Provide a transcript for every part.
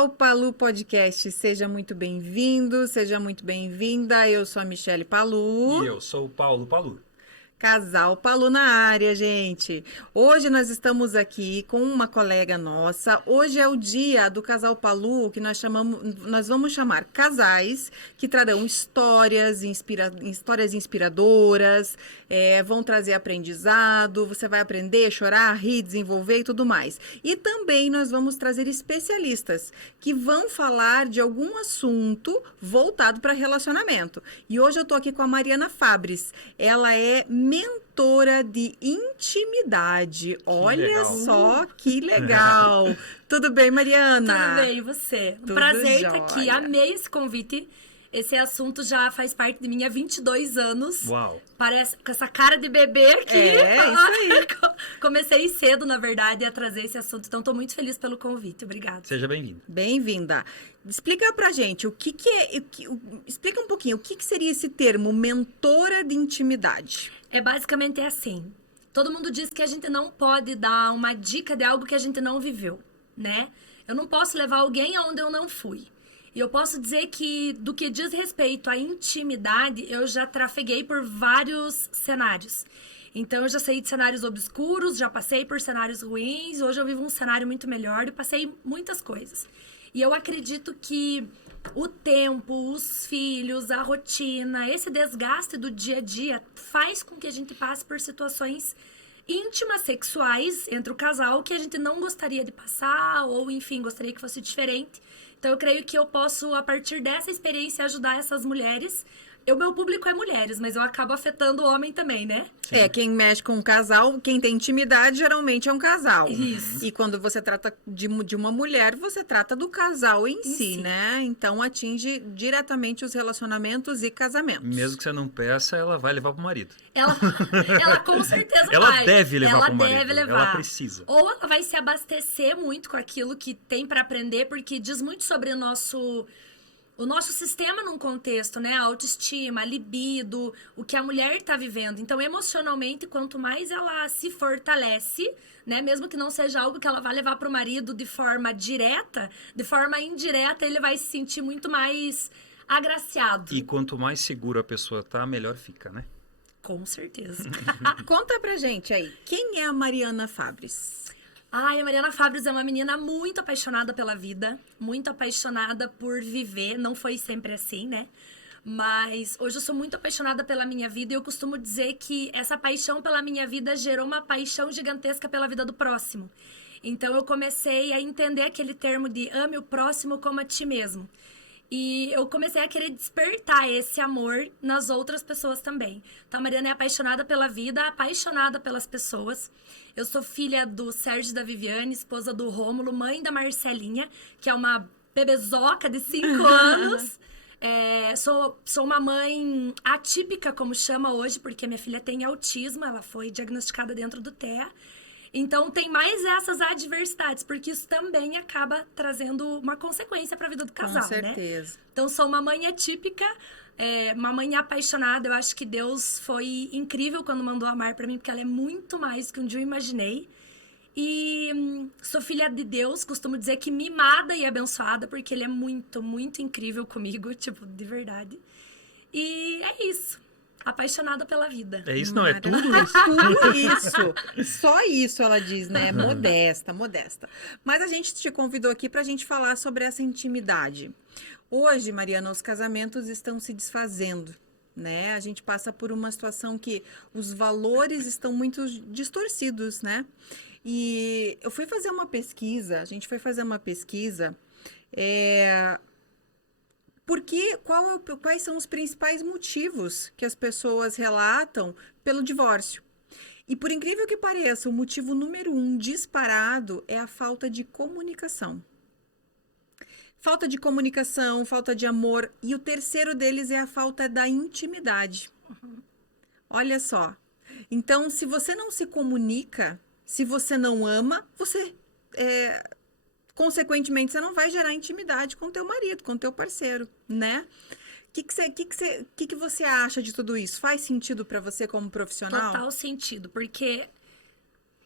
Casal Palu Podcast, seja muito bem-vindo, seja muito bem-vinda. Eu sou a Michele Palu. E eu sou o Paulo Palu. Casal Palu na área, gente. Hoje nós estamos aqui com uma colega nossa. Hoje é o dia do Casal Palu, que nós vamos chamar casais que trarão histórias inspiradoras, vão trazer aprendizado, você vai aprender, chorar, rir, desenvolver e tudo mais. E também nós vamos trazer especialistas que vão falar de algum assunto voltado para relacionamento. E hoje eu tô aqui com a Mariana Fabris. Ela é mentora de intimidade. Olha legal. Só que legal. Tudo bem, Mariana? Tudo bem, e você? Tudo Prazer estar jóia. aqui. Amei esse convite. Esse assunto já faz parte de mim há 22 anos. Uau! Parece com essa cara de bebê aqui. É, isso aí. Comecei cedo, na verdade, a trazer esse assunto. Então, estou muito feliz pelo convite. Obrigada. Seja bem-vindo. Bem-vinda. Explica pra gente o que é. Explica um pouquinho o que seria esse termo mentora de intimidade. É basicamente assim. Todo mundo diz que a gente não pode dar uma dica de algo que a gente não viveu, né? Eu não posso levar alguém aonde eu não fui. E eu posso dizer que, do que diz respeito à intimidade, eu já trafeguei por vários cenários. Então, eu já saí de cenários obscuros, já passei por cenários ruins, hoje eu vivo um cenário muito melhor e passei muitas coisas. E eu acredito que o tempo, os filhos, a rotina, esse desgaste do dia a dia faz com que a gente passe por situações íntimas, sexuais, entre o casal, que a gente não gostaria de passar, ou enfim, gostaria que fosse diferente. Então, eu creio que eu posso, a partir dessa experiência, ajudar essas mulheres. O meu público é mulheres, mas eu acabo afetando o homem também, né? Sim. Quem mexe com um casal, quem tem intimidade, geralmente é um casal. Isso. E quando você trata de uma mulher, você trata do casal em si, né? Então, atinge diretamente os relacionamentos e casamentos. Mesmo que você não peça, ela vai levar pro marido. Ela com certeza Ela vai. deve levar pro marido. Ela deve levar. Ela precisa. Ou ela vai se abastecer muito com aquilo que tem para aprender, porque diz muito sobre o nosso sistema num contexto, né? A autoestima, a libido, o que a mulher está vivendo. Então, emocionalmente, quanto mais ela se fortalece, né? Mesmo que não seja algo que ela vai levar para o marido de forma direta, de forma indireta, ele vai se sentir muito mais agraciado. E quanto mais seguro a pessoa tá, melhor fica, né? Com certeza. Conta pra gente aí, quem é a Mariana Fabris? Ai, a Mariana Fabris é uma menina muito apaixonada pela vida, muito apaixonada por viver. Não foi sempre assim, né? Mas hoje eu sou muito apaixonada pela minha vida e eu costumo dizer que essa paixão pela minha vida gerou uma paixão gigantesca pela vida do próximo. Então eu comecei a entender aquele termo de ame o próximo como a ti mesmo. E eu comecei a querer despertar esse amor nas outras pessoas também. Então, a Mariana é apaixonada pela vida, apaixonada pelas pessoas. Eu sou filha do Sérgio e da Viviane, esposa do Rômulo, mãe da Marcelinha, que é uma bebezoca de 5 anos. Sou uma mãe atípica, como chama hoje, porque minha filha tem autismo, ela foi diagnosticada dentro do TEA. Então, tem mais essas adversidades, porque isso também acaba trazendo uma consequência para a vida do casal, né? Com certeza. Então, sou uma mãe atípica, uma mãe apaixonada. Eu acho que Deus foi incrível quando mandou a Mar para mim, porque ela é muito mais do que um dia eu imaginei. E sou filha de Deus, costumo dizer que mimada e abençoada, porque Ele é muito, muito incrível comigo, tipo, de verdade. E é isso. Apaixonada pela vida. É isso, não? É tudo isso? Tudo isso. Só isso, ela diz, né? Modesta. Mas a gente te convidou aqui pra gente falar sobre essa intimidade. Hoje, Mariana, os casamentos estão se desfazendo, né? A gente passa por uma situação que os valores estão muito distorcidos, né? E eu fui fazer uma pesquisa, a gente foi fazer uma pesquisa, porque quais são os principais motivos que as pessoas relatam pelo divórcio? E por incrível que pareça, o motivo número 1 disparado é a falta de comunicação. Falta de comunicação, falta de amor. E o terceiro deles é a falta da intimidade. Olha só. Então, se você não se comunica, se você não ama, você... consequentemente, você não vai gerar intimidade com o teu marido, com o teu parceiro, né? O que você acha de tudo isso? Faz sentido para você como profissional? Total sentido, porque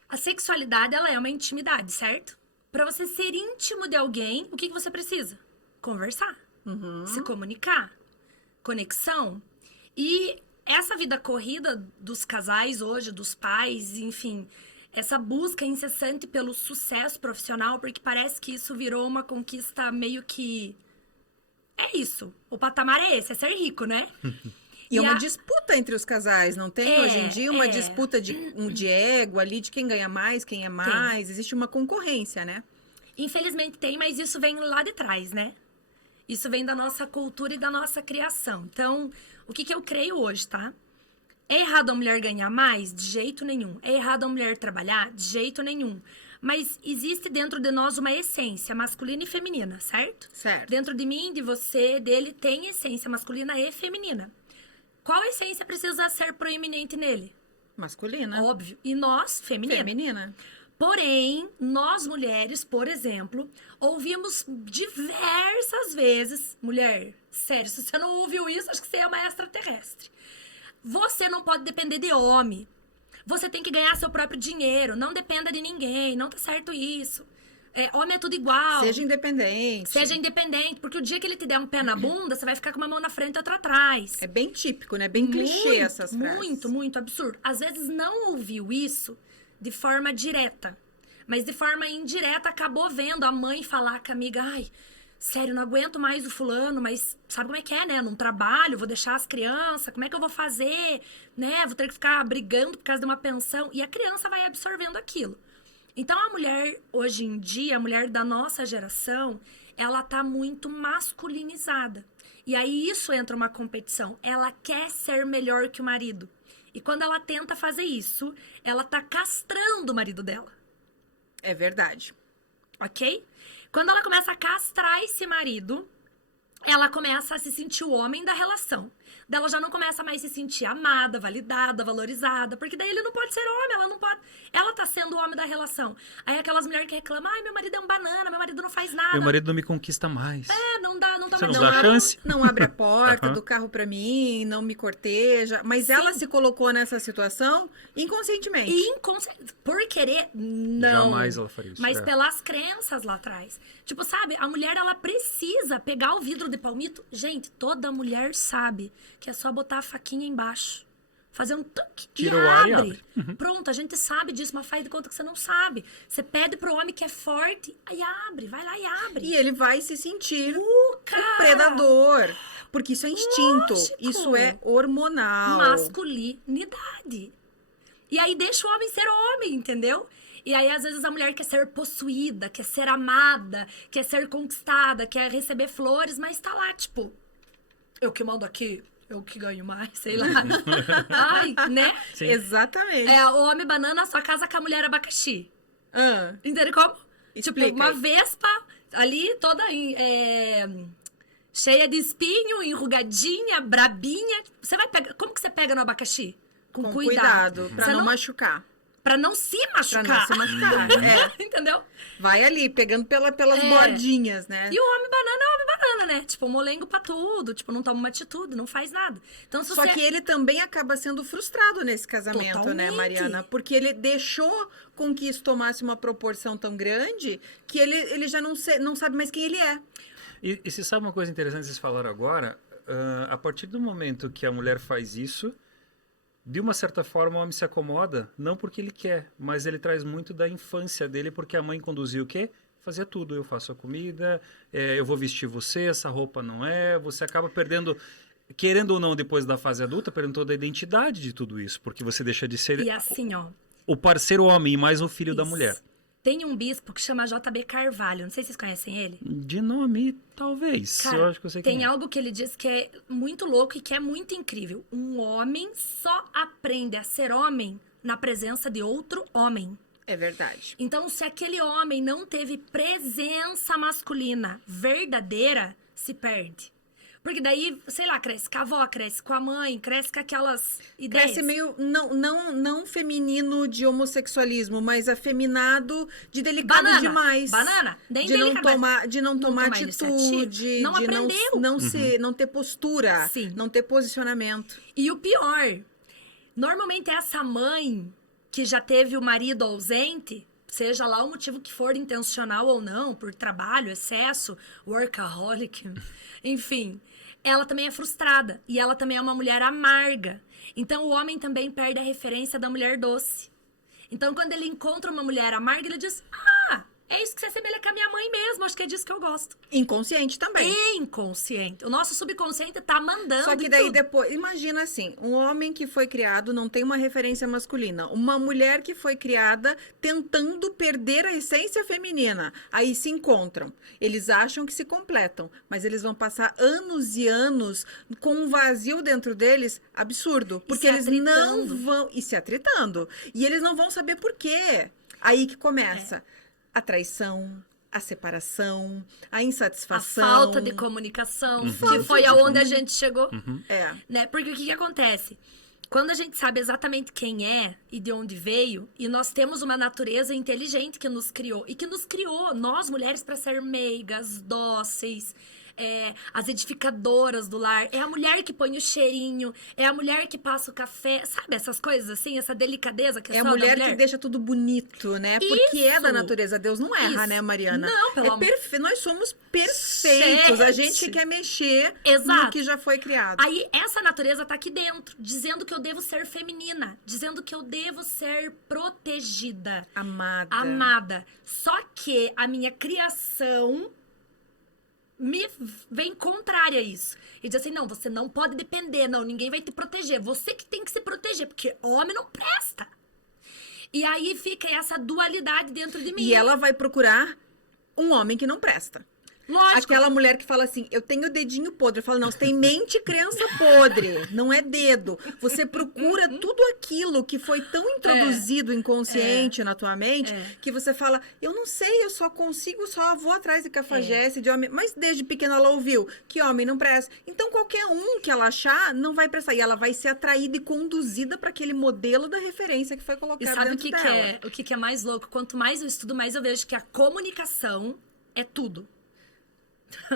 a sexualidade, ela é uma intimidade, certo? Pra você ser íntimo de alguém, o que você precisa? Conversar. Se comunicar. Conexão. E essa vida corrida dos casais hoje, dos pais, enfim, essa busca incessante pelo sucesso profissional, porque parece que isso virou uma conquista meio que... É isso. O patamar é esse, é ser rico, né? E é uma disputa entre os casais, não tem? Hoje em dia, uma disputa de ego ali, de quem ganha mais, quem é mais. Existe uma concorrência, né? Infelizmente tem, mas isso vem lá de trás, né? Isso vem da nossa cultura e da nossa criação. Então, o que eu creio hoje, tá? É errado a mulher ganhar mais? De jeito nenhum. É errado a mulher trabalhar? De jeito nenhum. Mas existe dentro de nós uma essência masculina e feminina, certo? Certo. Dentro de mim, de você, dele, tem essência masculina e feminina. Qual essência precisa ser proeminente nele? Masculina. Óbvio. E nós, feminina. Feminina. Porém, nós mulheres, por exemplo, ouvimos diversas vezes... Mulher, sério, se você não ouviu isso, acho que você é uma extraterrestre. Você não pode depender de homem. Você tem que ganhar seu próprio dinheiro. Não dependa de ninguém. Não tá certo isso. Homem é tudo igual. Seja independente. Seja independente. Porque o dia que ele te der um pé na bunda, você vai ficar com uma mão na frente e outra atrás. É bem típico, né? Bem clichê essas frases. Muito, muito absurdo. Às vezes não ouviu isso de forma direta. Mas de forma indireta acabou vendo a mãe falar com a amiga... Ai, sério, não aguento mais o fulano, mas sabe como é que é, né? Não trabalho, vou deixar as crianças, como é que eu vou fazer? Né? Vou ter que ficar brigando por causa de uma pensão. E a criança vai absorvendo aquilo. Então, a mulher, hoje em dia, a mulher da nossa geração, ela tá muito masculinizada. E aí, isso entra uma competição. Ela quer ser melhor que o marido. E quando ela tenta fazer isso, ela tá castrando o marido dela. É verdade. Ok? Quando ela começa a castrar esse marido, ela começa a se sentir o homem da relação. Daí ela já não começa mais a se sentir amada, validada, valorizada. Porque daí ele não pode ser homem, ela não pode... Ela tá sendo o homem da relação. Aí aquelas mulheres que reclamam, ai, meu marido é um banana, meu marido não faz nada. Meu marido não me conquista mais. Não dá Você mais. não dá chance? Não abre a porta do carro pra mim, não me corteja. Mas ela se colocou nessa situação inconscientemente. Por querer, não. Jamais ela faria isso. Mas pelas crenças lá atrás. Tipo, sabe, a mulher, ela precisa pegar o vidro de palmito. Gente, toda mulher sabe que é só botar a faquinha embaixo. Fazer um tuque Tira e o ar e abre. abre. Pronto, a gente sabe disso, mas faz de conta que você não sabe. Você pede pro homem que é forte, aí abre, vai lá e abre. E ele vai se sentir Cara, o predador. Porque isso é instinto. Lógico. Isso é hormonal. Masculinidade. E aí deixa o homem ser homem, entendeu? E aí, às vezes, a mulher quer ser possuída, quer ser amada, quer ser conquistada, quer receber flores, mas tá lá, tipo, eu que mando aqui, eu que ganho mais, sei lá. Ai, né? Sim. Exatamente. O homem banana só casa com a mulher abacaxi. Ah, Entendeu como? Explica Tipo, uma aí. vespa ali, toda cheia de espinho, enrugadinha, brabinha. Você vai pegar... Como que você pega no abacaxi? com cuidado, pra Você não machucar. Pra não se Pra machucar. não se machucar. Entendeu? Vai ali, pegando pelas bordinhas, né? E o homem banana é o homem banana, né? Tipo, molengo pra tudo. Tipo, não toma uma atitude, não faz nada. Então, se Só você... que ele também acaba sendo frustrado nesse casamento, né, Totalmente. Mariana? Porque ele deixou com que isso tomasse uma proporção tão grande que ele já não sabe mais quem ele é. E se sabe uma coisa interessante que vocês falaram agora? A partir do momento que a mulher faz isso, de uma certa forma o homem se acomoda, não porque ele quer, mas ele traz muito da infância dele, porque a mãe conduzia o quê? Fazia tudo. Eu faço a comida, eu vou vestir você, essa roupa não é. Você acaba perdendo, querendo ou não, depois da fase adulta, perdendo toda a identidade de tudo isso, porque você deixa de ser E assim, ó... o parceiro homem e mais o filho da isso. mulher. Tem um bispo que chama J.B. Carvalho. Não sei se vocês conhecem ele. De nome, talvez. Cara, eu acho que eu sei quem tem é. algo que ele diz que é muito louco e que é muito incrível. Um homem só aprende a ser homem na presença de outro homem. É verdade. Então, se aquele homem não teve presença masculina verdadeira, se perde. Porque daí, sei lá, cresce com a avó, cresce com a mãe, cresce com aquelas ideias. Cresce meio, não feminino de homossexualismo, mas afeminado de delicado Banana, demais. banana, nem de não delicado, de não tomar atitude, não de aprendeu. não ter postura, Sim. não ter posicionamento. E o pior, normalmente essa mãe que já teve o marido ausente, seja lá o motivo que for, intencional ou não, por trabalho, excesso, workaholic, enfim, ela também é frustrada e ela também é uma mulher amarga. Então o homem também perde a referência da mulher doce. Então quando ele encontra uma mulher amarga, ele diz: ah, é isso que se assemelha com a minha mãe mesmo, acho que é disso que eu gosto. Inconsciente também. Inconsciente. O nosso subconsciente tá mandando. Só que em daí tudo. depois, imagina assim, um homem que foi criado não tem uma referência masculina, uma mulher que foi criada tentando perder a essência feminina, aí se encontram, eles acham que se completam, mas eles vão passar anos e anos com um vazio dentro deles absurdo, porque eles não vão, e se atritando, e eles não vão saber por quê. Aí que começa a traição, a separação, a A insatisfação. falta de comunicação, que foi aonde a gente chegou. É. Né? Porque o que acontece? Quando a gente sabe exatamente quem é e de onde veio, e nós temos uma natureza inteligente que nos criou, e que nos criou, nós mulheres, para ser meigas, dóceis, as edificadoras do lar, é a mulher que põe o cheirinho, é a mulher que passa o café, sabe essas coisas assim, essa delicadeza que é É a só da mulher mulher? que deixa tudo bonito, né? Porque é da Isso. natureza. Deus não erra, Isso. né, Mariana? Não, pelo amor. Nós somos perfeitos. A gente Gente. quer mexer Exato. no que já foi criado. Aí, essa natureza tá aqui dentro, dizendo que eu devo ser feminina, dizendo que eu devo ser protegida, Amada. amada. Só que a minha criação me vem contrária a isso. E diz assim, não, você não pode depender, não, ninguém vai te proteger. Você que tem que se proteger, porque homem não presta. E aí fica essa dualidade dentro de mim. E ela vai procurar um homem que não presta. Lógico. Aquela mulher que fala assim, eu tenho dedinho podre. Eu falo, não, você tem mente e crença podre. Não é dedo. Você procura tudo aquilo que foi tão introduzido inconsciente na tua mente, que você fala, eu não sei, eu só vou atrás de cafajeste, de homem. Mas desde pequena ela ouviu que homem não presta. Então qualquer um que ela achar não vai prestar. E ela vai ser atraída e conduzida para aquele modelo da referência que foi colocado E sabe dentro dela. o que é mais louco? Quanto mais eu estudo, mais eu vejo que a comunicação é tudo.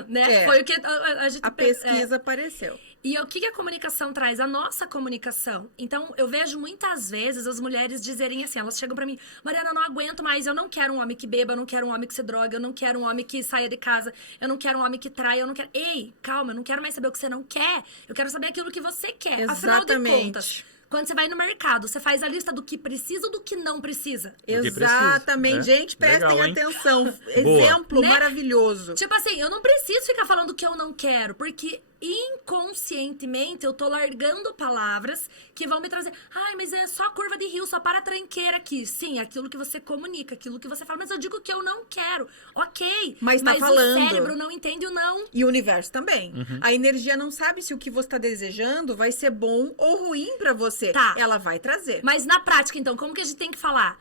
Né? É. Foi o que a gente A pesquisa apareceu. E o que a comunicação traz? A nossa comunicação. Então, eu vejo muitas vezes as mulheres dizerem assim, elas chegam pra mim, Mariana, eu não aguento mais, eu não quero um homem que beba, eu não quero um homem que se droga, eu não quero um homem que saia de casa, eu não quero um homem que traia, eu não quero... Ei, calma, eu não quero mais saber o que você não quer, eu quero saber aquilo que você quer. Afinal de Exatamente. contas, quando você vai no mercado, você faz a lista do que precisa ou do que não precisa. que precisa, Exatamente. né? Gente, prestem Legal, hein? atenção. Boa. Exemplo Né? maravilhoso. Tipo assim, eu não preciso ficar falando o que eu não quero, porque inconscientemente eu tô largando palavras que vão me trazer. Ai, mas é só curva de rio, só para a tranqueira aqui. Sim, aquilo que você comunica, aquilo que você fala, mas eu digo que eu não quero. Ok, Mas tá falando. o cérebro não entende o não. E o universo também. A energia não sabe se o que você está desejando vai ser bom ou ruim para você. Tá. Ela vai trazer. Mas na prática, então, como que a gente tem que falar?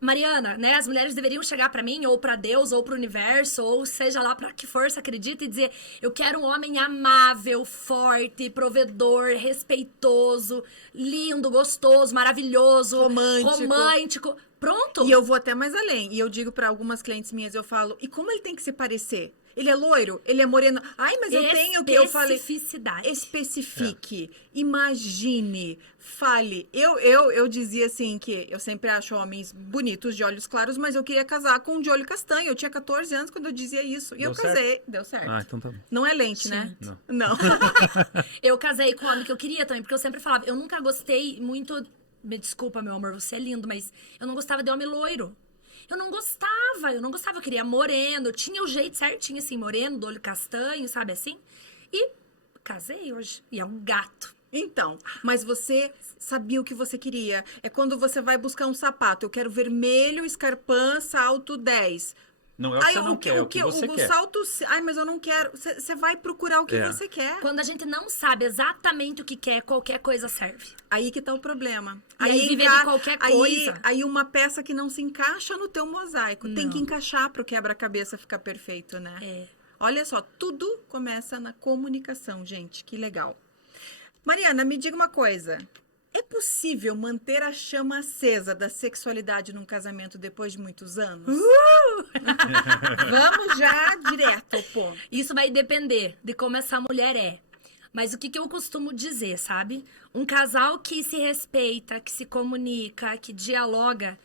Mariana, né, as mulheres deveriam chegar pra mim, ou pra Deus, ou pro universo, ou seja lá pra que força acredita, e dizer, eu quero um homem amável, forte, provedor, respeitoso, lindo, gostoso, maravilhoso, romântico. Pronto. E eu vou até mais além. E eu digo para algumas clientes minhas, eu falo, e como ele tem que se parecer? Ele é loiro? Ele é moreno? Ai, mas eu tenho que... Eu falei, Especificidade. especifique, imagine, fale. Eu dizia assim que eu sempre acho homens bonitos de olhos claros, mas eu queria casar com um de olho castanho. Eu tinha 14 anos quando eu dizia isso. E Deu eu casei. Deu certo. Ah, então tá bom. Não é lente, né? Não. Não. Eu casei com o homem que eu queria também, porque eu sempre falava, eu nunca gostei muito... Me desculpa, meu amor, você é lindo, mas eu não gostava de homem loiro. Eu não gostava, eu queria moreno, eu tinha o jeito certinho, assim, moreno, do olho castanho, sabe assim? E casei hoje, e é um gato. Então, mas você sabia o que você queria. É quando você vai buscar um sapato. Eu quero vermelho, escarpã, salto 10. Não é o que você não quer, é o que você o quer. salto... Ai, mas eu não quero. Você vai procurar o que você quer. Quando a gente não sabe exatamente o que quer, qualquer coisa serve. Aí que tá o problema. E aí viver de qualquer coisa. Aí uma peça que não se encaixa no teu mosaico. Tem que encaixar pro quebra-cabeça ficar perfeito, né? É. Olha só, tudo começa na comunicação, gente. Que legal. Mariana, me diga uma coisa. É possível manter a chama acesa da sexualidade num casamento depois de muitos anos? Vamos já direto ao ponto. Isso vai depender de como essa mulher é. Mas o que eu costumo dizer, sabe? Um casal que se respeita, que se comunica, que dialoga,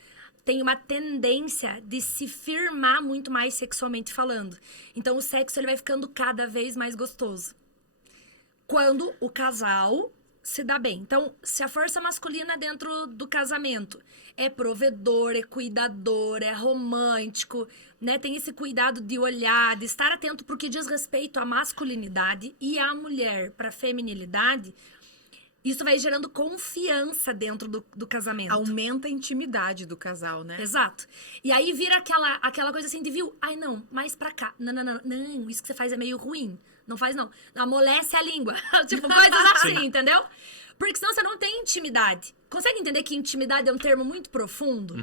têm uma tendência de se firmar muito mais sexualmente falando. Então, o sexo ele vai ficando cada vez mais gostoso. Quando o casal se dá bem. Então, se a força masculina dentro do casamento é provedor, é cuidador, é romântico, né? Tem esse cuidado de olhar, de estar atento porque diz respeito à masculinidade e a mulher para a feminilidade, isso vai gerando confiança dentro do casamento. Aumenta a intimidade do casal, né? Exato. E aí vira aquela coisa assim de, viu? Ai, não, mais pra cá. Não, isso que você faz é meio ruim. Não faz, não. Amolece a língua. Tipo, coisas assim, entendeu? Porque senão você não tem intimidade. Consegue entender que intimidade é um termo muito profundo?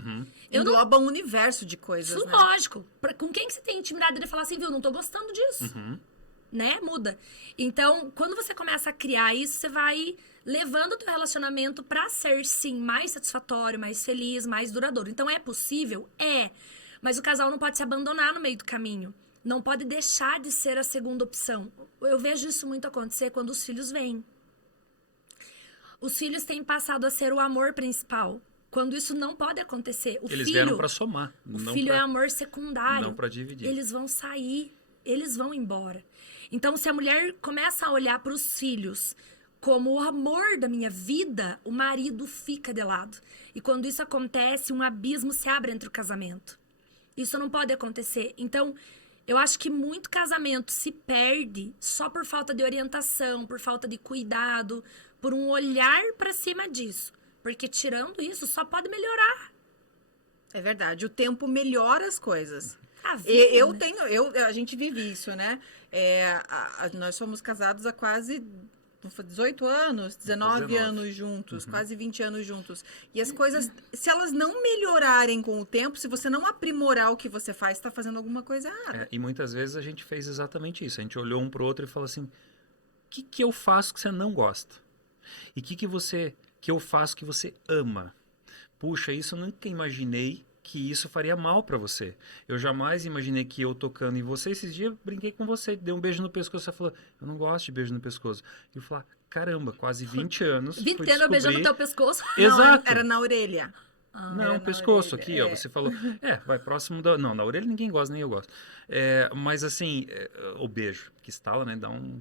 Engloba um universo de coisas, Isso, né? lógico. Com quem que você tem intimidade de falar assim, viu? Não tô gostando disso. Né? Muda. Então, quando você começa a criar isso, você vai levando o teu relacionamento pra ser, sim, mais satisfatório, mais feliz, mais duradouro. Então, é possível? É. Mas o casal não pode se abandonar no meio do caminho. Não pode deixar de ser a segunda opção. Eu vejo isso muito acontecer quando os filhos vêm. Os filhos têm passado a ser o amor principal. Quando isso não pode acontecer. Eles vieram pra somar. O filho é amor secundário. Não pra dividir. Eles vão sair. Eles vão embora. Então, se a mulher começa a olhar para os filhos como o amor da minha vida, o marido fica de lado. E quando isso acontece, um abismo se abre entre o casamento. Isso não pode acontecer. Então, eu acho que muito casamento se perde só por falta de orientação, por falta de cuidado, por um olhar para cima disso. Porque tirando isso, só pode melhorar. É verdade. O tempo melhora as coisas. A vida, A gente vive isso, né? Nós somos casados há quase 18 anos, 19 anos juntos, quase 20 anos juntos. E as coisas, se elas não melhorarem com o tempo, se você não aprimorar o que você faz, está fazendo alguma coisa errada. E muitas vezes a gente fez exatamente isso. A gente olhou um pro outro e falou assim, o que eu faço que você não gosta? E o que eu faço que você ama? Puxa, isso eu nunca imaginei que isso faria mal pra você. Eu jamais imaginei que eu tocando em você, esses dias eu brinquei com você, dei um beijo no pescoço, você falou, eu não gosto de beijo no pescoço. E eu falei, caramba, quase 20 anos. 20 fui anos beijando o descobrir- teu pescoço. Exato. Era na orelha. Não, na pescoço orelha, aqui, ó. Você falou. Vai próximo da. Não, na orelha ninguém gosta, nem eu gosto. Mas assim, o beijo que estala, né? Dá um.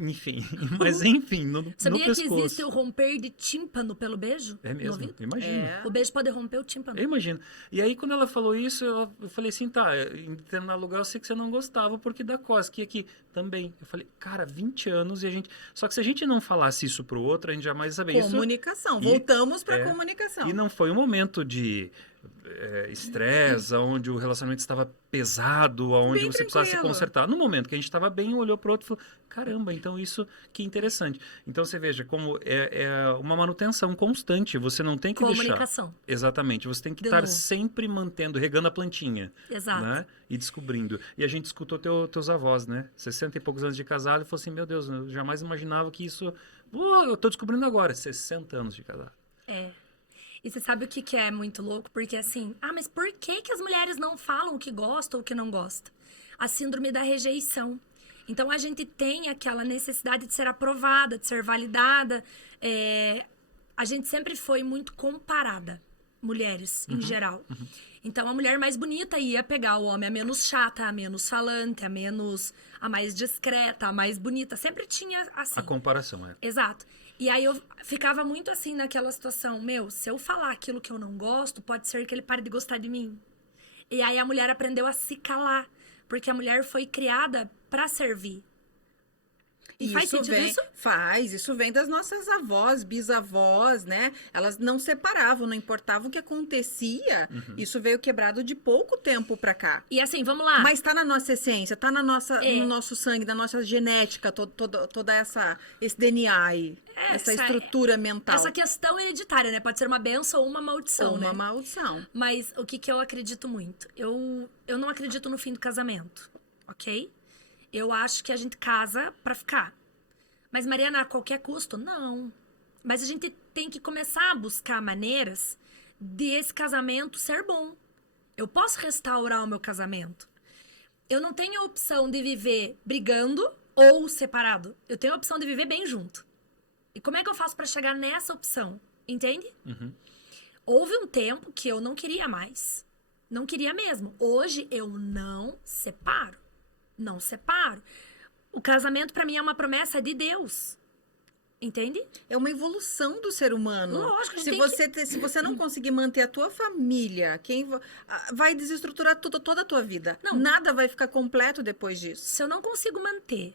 Enfim. Mas enfim, no Sabia que pescoço. existe o romper de tímpano pelo beijo? É no mesmo, ouvido? imagina. O beijo pode romper o tímpano. Eu imagino. E aí, quando ela falou isso, eu falei assim, tá, em determinado lugar eu sei que você não gostava, porque da cosca. E aqui também. Eu falei, cara, 20 anos e a gente. Só que se a gente não falasse isso pro outro, a gente jamais ia saber isso. Comunicação. Voltamos para comunicação. E não foi um momento de estresse, onde o relacionamento estava pesado, onde Bem você precisava se tranquilo. consertar. No momento que a gente estava bem, olhou para o outro e falou, caramba, então isso que interessante. Então você veja como é uma manutenção constante, você não tem que Comunicação. deixar. Exatamente, você tem que De estar novo. sempre mantendo, regando a plantinha. Exato. Né? E descobrindo. E a gente escutou teus avós, né? 60 e poucos anos de casado e falou assim, meu Deus, eu jamais imaginava que isso... eu tô descobrindo agora, 60 anos de casado. E você sabe o que é muito louco? Porque assim, mas por que as mulheres não falam o que gostam ou o que não gostam? A síndrome da rejeição. Então a gente tem aquela necessidade de ser aprovada, de ser validada. A gente sempre foi muito comparada, mulheres em geral. Então a mulher mais bonita ia pegar o homem a menos chata, a menos falante, a mais discreta, a mais bonita. Sempre tinha assim. A comparação, Exato. E aí eu ficava muito assim naquela situação, se eu falar aquilo que eu não gosto, pode ser que ele pare de gostar de mim. E aí a mulher aprendeu a se calar, porque a mulher foi criada pra servir. E faz sentido isso? Faz, isso vem das nossas avós, bisavós, né? Elas não separavam, não importava o que acontecia. Isso veio quebrado de pouco tempo pra cá. E assim, vamos lá. Mas tá na nossa essência, tá no nosso sangue, na nossa genética, toda esse DNA aí, essa estrutura mental. Essa questão hereditária, né? Pode ser uma benção ou uma maldição, Ou né? uma maldição. Mas o que eu acredito muito? Eu não acredito no fim do casamento, ok? Eu acho que a gente casa pra ficar. Mas, Mariana, a qualquer custo? Não. Mas a gente tem que começar a buscar maneiras desse casamento ser bom. Eu posso restaurar o meu casamento. Eu não tenho a opção de viver brigando ou separado. Eu tenho a opção de viver bem junto. E como é que eu faço pra chegar nessa opção? Entende? Houve um tempo que eu não queria mais. Não queria mesmo. Hoje eu não separo. Não separo. O casamento pra mim é uma promessa de Deus. Entende? É uma evolução do ser humano. Lógico, a gente Se tem você, se você não conseguir manter a tua família, vai desestruturar toda a tua vida. Não. Nada vai ficar completo depois disso. Se eu não consigo manter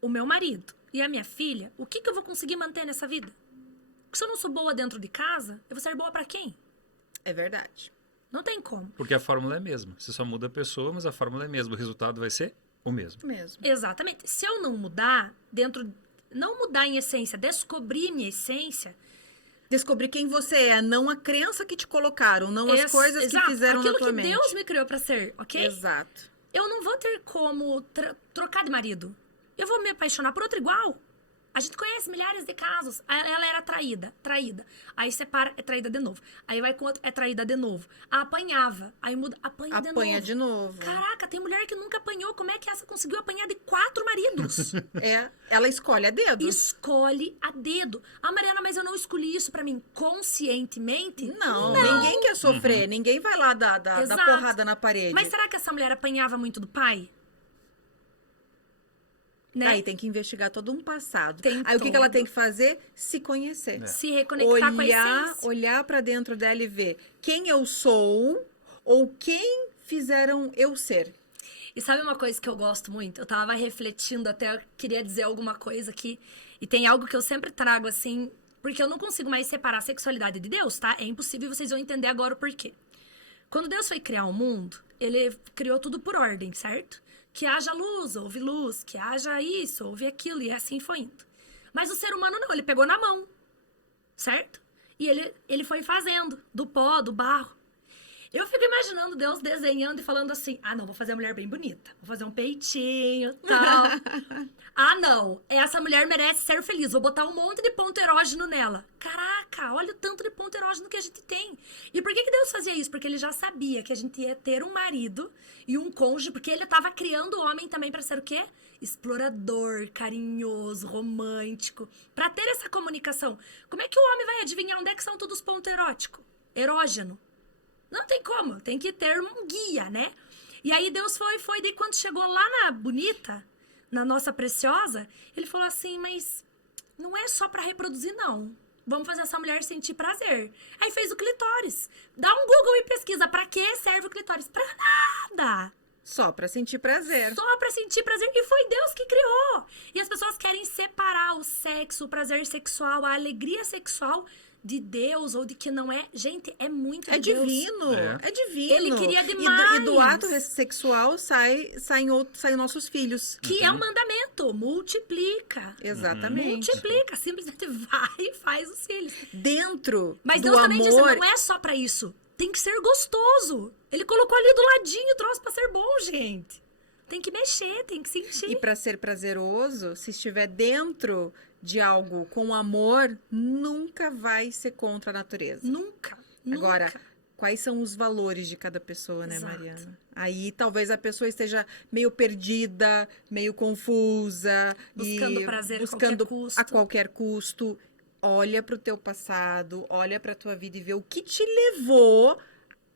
o meu marido e a minha filha, o que eu vou conseguir manter nessa vida? Porque se eu não sou boa dentro de casa, eu vou ser boa pra quem? É verdade. Não tem como. Porque a fórmula é a mesma. Você só muda a pessoa, mas a fórmula é a mesma. O resultado vai ser o mesmo. Mesmo. Exatamente. Se eu não mudar não mudar em essência, descobrir minha essência, Descobrir quem você é, não a crença que te colocaram, não as coisas que exato, fizeram na aquilo tua que mente. Deus me criou pra ser, ok? Exato. Eu não vou ter como trocar de marido. Eu vou me apaixonar por outro igual. A gente conhece milhares de casos. Ela era traída. Aí separa, é traída de novo. Aí vai com outro, é traída de novo. Apanhava. Aí muda, apanha De novo. Caraca, tem mulher que nunca apanhou. Como é que essa conseguiu apanhar de 4 maridos? Ela escolhe a dedo. Escolhe a dedo. Ah, Mariana, mas eu não escolhi isso pra mim conscientemente? Não, ninguém quer sofrer. Ninguém vai lá dar Exato. porrada na parede. Mas será que essa mulher apanhava muito do pai? Né? Aí tem que investigar todo um passado. Tem Aí o que ela todo. tem que fazer? Se conhecer. Se reconectar com a essência. Olhar pra dentro dela e ver quem eu sou ou quem fizeram eu ser. E sabe uma coisa que eu gosto muito? Eu tava refletindo até, eu queria dizer alguma coisa aqui. E tem algo que eu sempre trago, assim, porque eu não consigo mais separar a sexualidade de Deus, tá? É impossível, vocês vão entender agora o porquê. Quando Deus foi criar o mundo, ele criou tudo por ordem, certo? Que haja luz, que haja isso, houve aquilo, e assim foi indo. Mas o ser humano não, ele pegou na mão, certo? E ele foi fazendo, do pó, do barro. Eu fico imaginando Deus desenhando e falando assim, ah, não, vou fazer a mulher bem bonita, vou fazer um peitinho e tal. Ah, não, essa mulher merece ser feliz, vou botar um monte de ponto erógeno nela. Caraca, olha o tanto de ponto erógeno que a gente tem. E por que Deus fazia isso? Porque ele já sabia que a gente ia ter um marido e um cônjuge, porque ele estava criando o homem também para ser o quê? Explorador, carinhoso, romântico. Para ter essa comunicação. Como é que o homem vai adivinhar onde é que são todos os pontos erógeno? Não tem como, tem que ter um guia, né? E aí Deus foi, daí quando chegou lá na bonita, na nossa preciosa, ele falou assim, mas não é só pra reproduzir, não. Vamos fazer essa mulher sentir prazer. Aí fez o clitóris. Dá um Google e pesquisa, pra que serve o clitóris? Pra nada! Só pra sentir prazer. Só pra sentir prazer. E foi Deus que criou. E as pessoas querem separar o sexo, o prazer sexual, a alegria sexual de Deus ou de que não é. Gente, é muito de Deus. Divino. É. É divino. Ele queria E demais. do ato sexual saem nossos filhos. Que é um mandamento. Multiplica. Exatamente. Multiplica. Simplesmente vai e faz os filhos. Dentro Mas do Deus também disse, amor... não é só pra isso. Tem que ser gostoso. Ele colocou ali do ladinho o troço pra ser bom, gente. Tem que mexer, tem que sentir. E para ser prazeroso, se estiver dentro de algo com amor, nunca vai ser contra a natureza. Nunca. Agora, quais são os valores de cada pessoa, né, Exato. Mariana? Aí talvez a pessoa esteja meio perdida, meio confusa. Buscando prazer buscando a qualquer custo. a qualquer custo. Olha para o teu passado, olha para a tua vida e vê o que te levou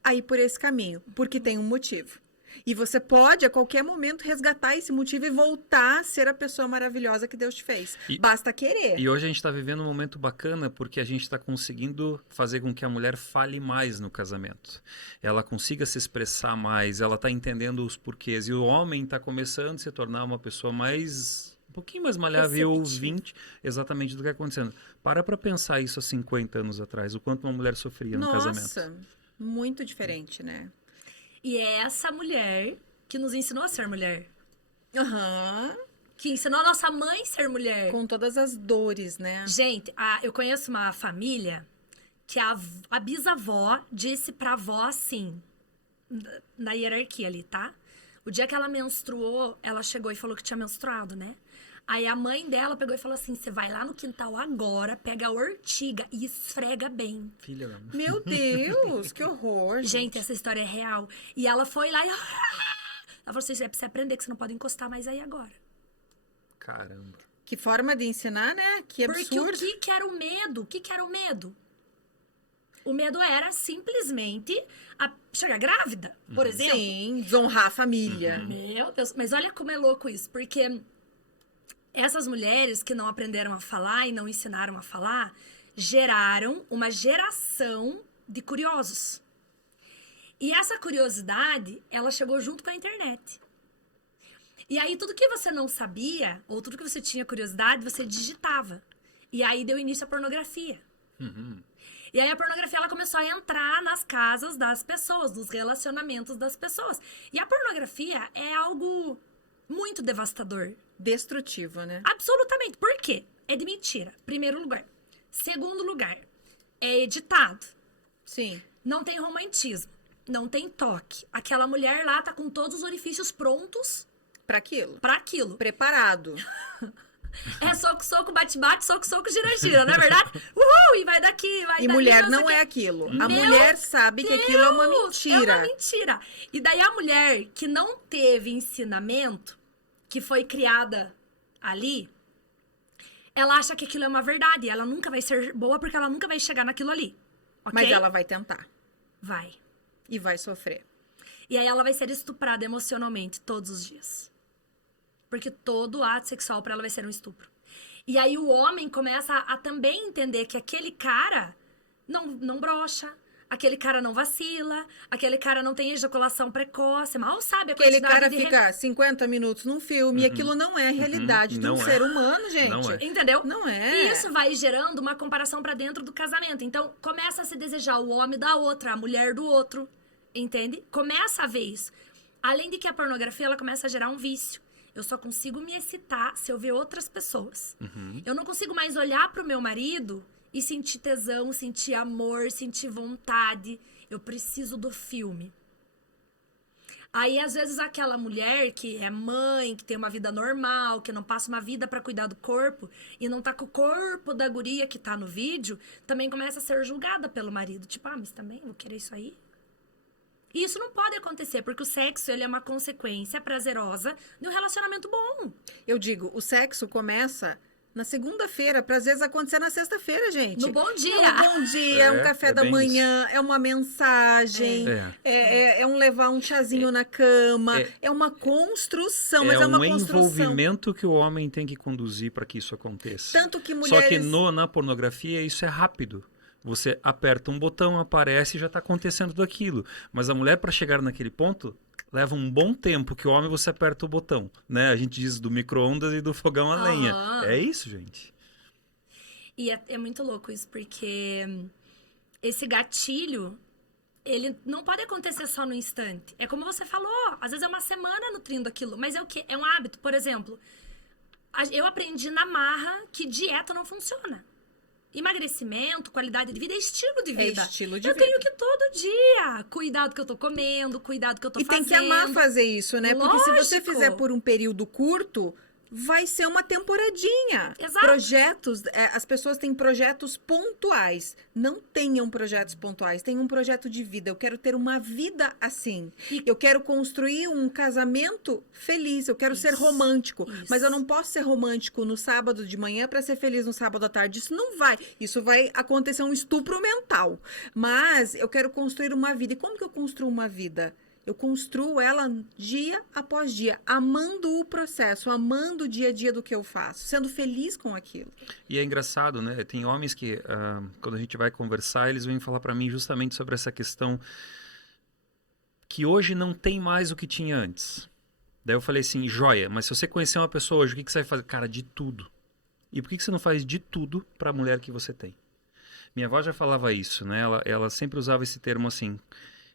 a ir por esse caminho. Porque tem um motivo. E você pode, a qualquer momento, resgatar esse motivo e voltar a ser a pessoa maravilhosa que Deus te fez. Basta querer. E hoje a gente está vivendo um momento bacana porque a gente está conseguindo fazer com que a mulher fale mais no casamento. Ela consiga se expressar mais, ela está entendendo os porquês. E o homem está começando a se tornar uma pessoa um pouquinho mais maleável, ouvinte, exatamente do que está acontecendo. Para pensar isso há 50 anos atrás, o quanto uma mulher sofria no casamento. Nossa, muito diferente, né? E é essa mulher que nos ensinou a ser mulher. Aham. Que ensinou a nossa mãe a ser mulher. Com todas as dores, né? Gente, eu conheço uma família que a bisavó disse pra avó assim, na hierarquia ali, tá? O dia que ela menstruou, ela chegou e falou que tinha menstruado, né? Aí a mãe dela pegou e falou assim, você vai lá no quintal agora, pega a ortiga e esfrega bem. Filha da mãe. Meu Deus, que horror. Gente, essa história é real. E ela foi lá e... Ela falou assim, você precisa aprender que você não pode encostar mais aí agora. Caramba. Que forma de ensinar, né? Que absurdo. Porque o que era o medo? O que era o medo? O medo era simplesmente chegar grávida, por exemplo. Sim, desonrar a família. Meu Deus, mas olha como é louco isso, porque essas mulheres que não aprenderam a falar e não ensinaram a falar, geraram uma geração de curiosos. E essa curiosidade, ela chegou junto com a internet. E aí, tudo que você não sabia, ou tudo que você tinha curiosidade, você digitava. E aí, deu início à pornografia. E aí, a pornografia, ela começou a entrar nas casas das pessoas, nos relacionamentos das pessoas. E a pornografia é algo muito devastador. Destrutivo, né? Absolutamente. Por quê? É de mentira, primeiro lugar. Segundo lugar, é editado. Sim. Não tem romantismo. Não tem toque. Aquela mulher lá tá com todos os orifícios prontos Pra aquilo. pra aquilo. Preparado. É soco, soco, bate-bate, soco, soco, gira-gira, não é verdade? Uhul! E vai daqui, vai E dali, mulher sei não o é quê. aquilo. A Meu mulher sabe que aquilo é uma Deus, mentira. É uma mentira. E daí a mulher que não teve ensinamento, que foi criada ali, ela acha que aquilo é uma verdade. Ela nunca vai ser boa porque ela nunca vai chegar naquilo ali. Ok? Mas ela vai tentar. Vai. E vai sofrer. E aí ela vai ser estuprada emocionalmente todos os dias. Porque todo ato sexual pra ela vai ser um estupro. E aí o homem começa a também entender que aquele cara não brocha, aquele cara não vacila, aquele cara não tem ejaculação precoce, mal sabe a Aquele quantidade cara de... fica 50 minutos num filme e aquilo não é a realidade de um Não é. ser humano, gente. Não é. Entendeu? Não é. E isso vai gerando uma comparação pra dentro do casamento. Então, começa a se desejar o homem da outra, a mulher do outro. Entende? Começa a ver isso. Além de que a pornografia, ela começa a gerar um vício. Eu só consigo me excitar se eu ver outras pessoas. Eu não consigo mais olhar pro meu marido e sentir tesão, sentir amor, sentir vontade. Eu preciso do filme. Aí, às vezes, aquela mulher que é mãe, que tem uma vida normal, que não passa uma vida pra cuidar do corpo e não tá com o corpo da guria que tá no vídeo, também começa a ser julgada pelo marido. Tipo, mas também vou querer isso aí? E isso não pode acontecer, porque o sexo, ele é uma consequência prazerosa de um relacionamento bom. Eu digo, o sexo começa na segunda-feira, pra às vezes acontecer na sexta-feira, gente. No bom dia. É um bom dia, é um café da bem manhã, é uma mensagem, é um levar um chazinho na cama, é uma construção, mas é uma construção. Envolvimento que o homem tem que conduzir para que isso aconteça. Tanto que Só que mulheres... na pornografia isso é rápido. Você aperta um botão, aparece e já está acontecendo tudo aquilo. Mas a mulher, para chegar naquele ponto, leva um bom tempo, que o homem você aperta o botão. Né? A gente diz do micro-ondas e do fogão a lenha. É isso, gente. E é muito louco isso, porque esse gatilho, ele não pode acontecer só no instante. É como você falou, às vezes é uma semana nutrindo aquilo, mas é o quê? É um hábito. Por exemplo, eu aprendi na marra que dieta não funciona. Emagrecimento, qualidade de vida é estilo de vida. É estilo de eu vida. tenho que todo dia cuidar do que eu tô comendo, cuidar do que eu tô E fazendo. tem que amar fazer isso, né? Porque se você Lógico. fizer por um período curto, vai ser uma temporadinha. Exato. Projetos, as pessoas têm projetos pontuais. Não tenham projetos pontuais, tenham um projeto de vida. Eu quero ter uma vida assim. Eu quero construir um casamento feliz, eu quero ser romântico. Isso. Mas eu não posso ser romântico no sábado de manhã para ser feliz no sábado à tarde. Isso não vai. Isso vai acontecer um estupro mental. Mas eu quero construir uma vida. E como que eu construo uma vida? Eu construo ela dia após dia, amando o processo, amando o dia a dia do que eu faço, sendo feliz com aquilo. E é engraçado, né? Tem homens que, quando a gente vai conversar, eles vêm falar para mim justamente sobre essa questão que hoje não tem mais o que tinha antes. Daí eu falei assim, joia, mas se você conhecer uma pessoa hoje, o que você vai fazer? Cara, de tudo. E por que você não faz de tudo para a mulher que você tem? Minha avó já falava isso, né? Ela sempre usava esse termo assim...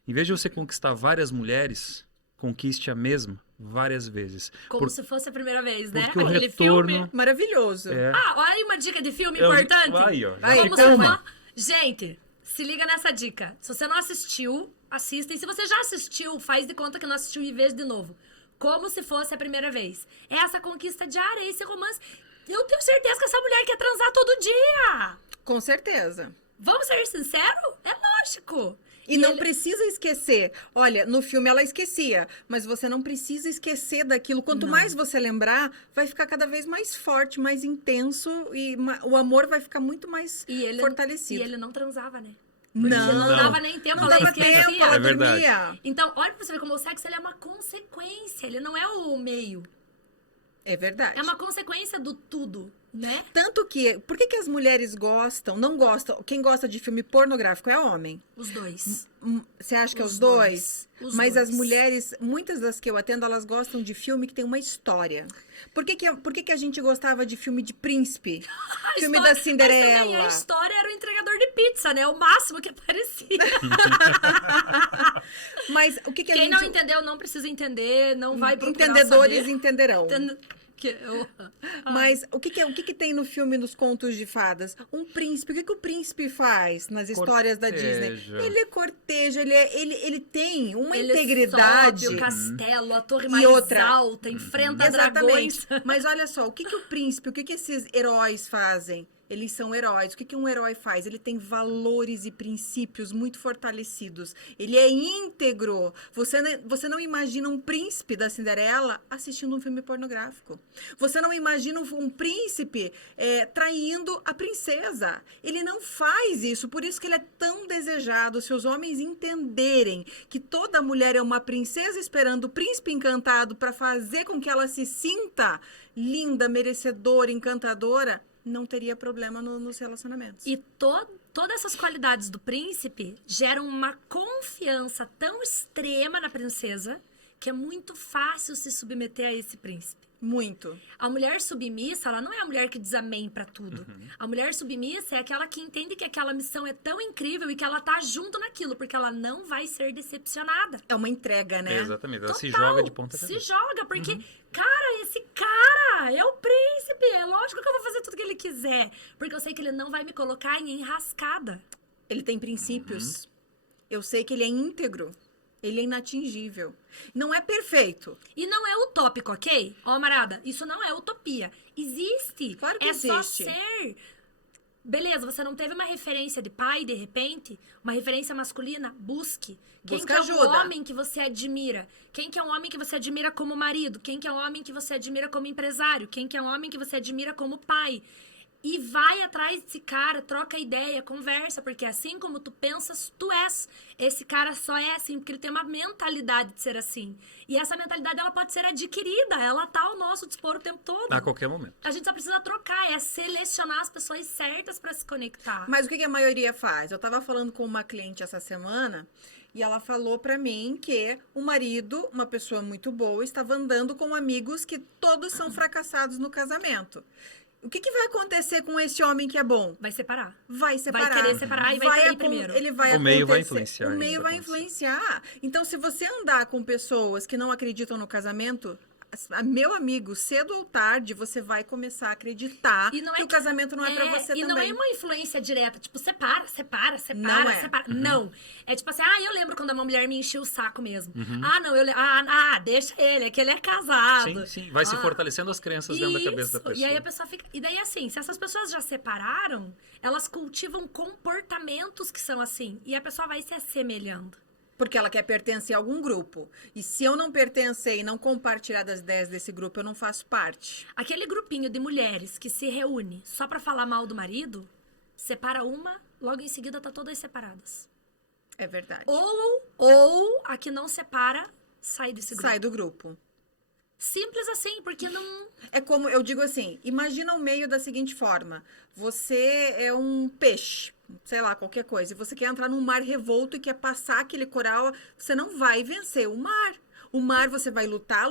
Em vez de você conquistar várias mulheres, conquiste a mesma várias vezes. Como se fosse a primeira vez, né? Porque o Aquele retorno... filme. Maravilhoso. Olha aí uma dica de filme importante. Aí, ó. Aí, Como então, se for... Gente, se liga nessa dica. Se você não assistiu, assista. E se você já assistiu, faz de conta que não assistiu e veja de novo. Como se fosse a primeira vez. É essa conquista diária, esse romance. Eu tenho certeza que essa mulher quer transar todo dia. Com certeza. Vamos ser sinceros? É lógico. E não precisa esquecer. Olha, no filme ela esquecia, mas você não precisa esquecer daquilo. Quanto mais você lembrar, vai ficar cada vez mais forte, mais intenso e o amor vai ficar muito mais fortalecido. E ele não transava, né? Porque Não. não dava nem tempo, Não ela dava esquecia. tempo, ela É verdade. dormia. Então, olha pra você ver como o sexo ele é uma consequência, ele não é o meio. É verdade. É uma consequência do tudo, né? Tanto que, por que as mulheres gostam, não gostam, quem gosta de filme pornográfico é homem. Os dois. Você acha que é Os os dois? dois. Os Mas as dois. mulheres, muitas das que eu atendo, elas gostam de filme que tem uma história. Por que a gente gostava de filme de príncipe? A Filme história- da Mas também Cinderela. a história era o entregador de pizza, né? O máximo que aparecia. Mas o que a Quem gente... não entendeu, não precisa entender, não vai procurar Entendedores saber. entenderão. Que eu- Mas o que tem no filme, nos contos de fadas? Um príncipe. O que o príncipe faz nas histórias da Disney? Corteja. Ele corteja, ele tem uma Ele integridade. sobe o castelo, a torre E mais outra. alta, enfrenta Exatamente. dragões. Mas olha só, o que o príncipe, o que esses heróis fazem? Eles são heróis. O que um herói faz? Ele tem valores e princípios muito fortalecidos. Ele é íntegro. Você não imagina um príncipe da Cinderela assistindo um filme pornográfico. Você não imagina um príncipe traindo a princesa. Ele não faz isso. Por isso que ele é tão desejado. Se os homens entenderem que toda mulher é uma princesa esperando o príncipe encantado para fazer com que ela se sinta linda, merecedora, encantadora, não teria problema nos relacionamentos. E todas essas qualidades do príncipe geram uma confiança tão extrema na princesa que é muito fácil se submeter a esse príncipe. Muito. A mulher submissa, ela não é a mulher que diz amém pra tudo. A mulher submissa é aquela que entende que aquela missão é tão incrível e que ela tá junto naquilo, porque ela não vai ser decepcionada. É uma entrega, né? Exatamente, ela se Total, joga de ponta se cabeça. joga, porque, cara, esse cara é o príncipe. É lógico que eu vou fazer tudo que ele quiser. Porque eu sei que ele não vai me colocar em enrascada. Ele tem princípios. Eu sei que ele é íntegro. Ele é inatingível. Não é perfeito. E não é utópico, ok? Ó, Marada, isso não é utopia. Existe. Claro que é existe. só ser. Beleza, você não teve uma referência de pai, de repente? Uma referência masculina? Busque. Quem Busca que é ajuda. um homem que você admira? Quem que é um homem que você admira como marido? Quem que é um homem que você admira como empresário? Quem que é um homem que você admira como pai? E vai atrás desse cara, troca ideia, conversa, porque assim como tu pensas, tu és. Esse cara só é assim, porque ele tem uma mentalidade de ser assim. E essa mentalidade, ela pode ser adquirida, ela tá ao nosso dispor o tempo todo. A qualquer momento. A gente só precisa trocar, é selecionar as pessoas certas para se conectar. Mas o que a maioria faz? Eu tava falando com uma cliente essa semana e ela falou pra mim que o marido, uma pessoa muito boa, estava andando com amigos que todos são fracassados no casamento. O que vai acontecer com esse homem que é bom? Vai separar. Vai separar. Vai querer separar e vai trair primeiro. Ele vai O meio vai acontecer. influenciar O meio isso a vai acontecer. influenciar. Então, se você andar com pessoas que não acreditam no casamento, meu amigo, cedo ou tarde, você vai começar a acreditar E não é que o casamento não é pra você e também. não é uma influência direta, tipo, separa. Não é. Separa. Não. É tipo assim, eu lembro quando uma mulher me encheu o saco mesmo. Uhum. Deixa ele, é que ele é casado. Sim. Vai se fortalecendo as crenças dentro da cabeça da Isso. pessoa. E aí a pessoa fica. E daí, assim, se essas pessoas já separaram, elas cultivam comportamentos que são assim. E a pessoa vai se assemelhando. Porque ela quer pertencer a algum grupo. E se eu não pertencer e não compartilhar das ideias desse grupo, eu não faço parte. Aquele grupinho de mulheres que se reúne só pra falar mal do marido, separa uma, logo em seguida tá todas separadas. É verdade. Ou a que não separa, sai desse grupo. Sai do grupo. Simples assim, porque não. É como, eu digo assim, imagina o meio da seguinte forma. Você é um peixe, sei lá, qualquer coisa, e você quer entrar num mar revolto e quer passar aquele coral, você não vai vencer o mar. O mar você vai lutar,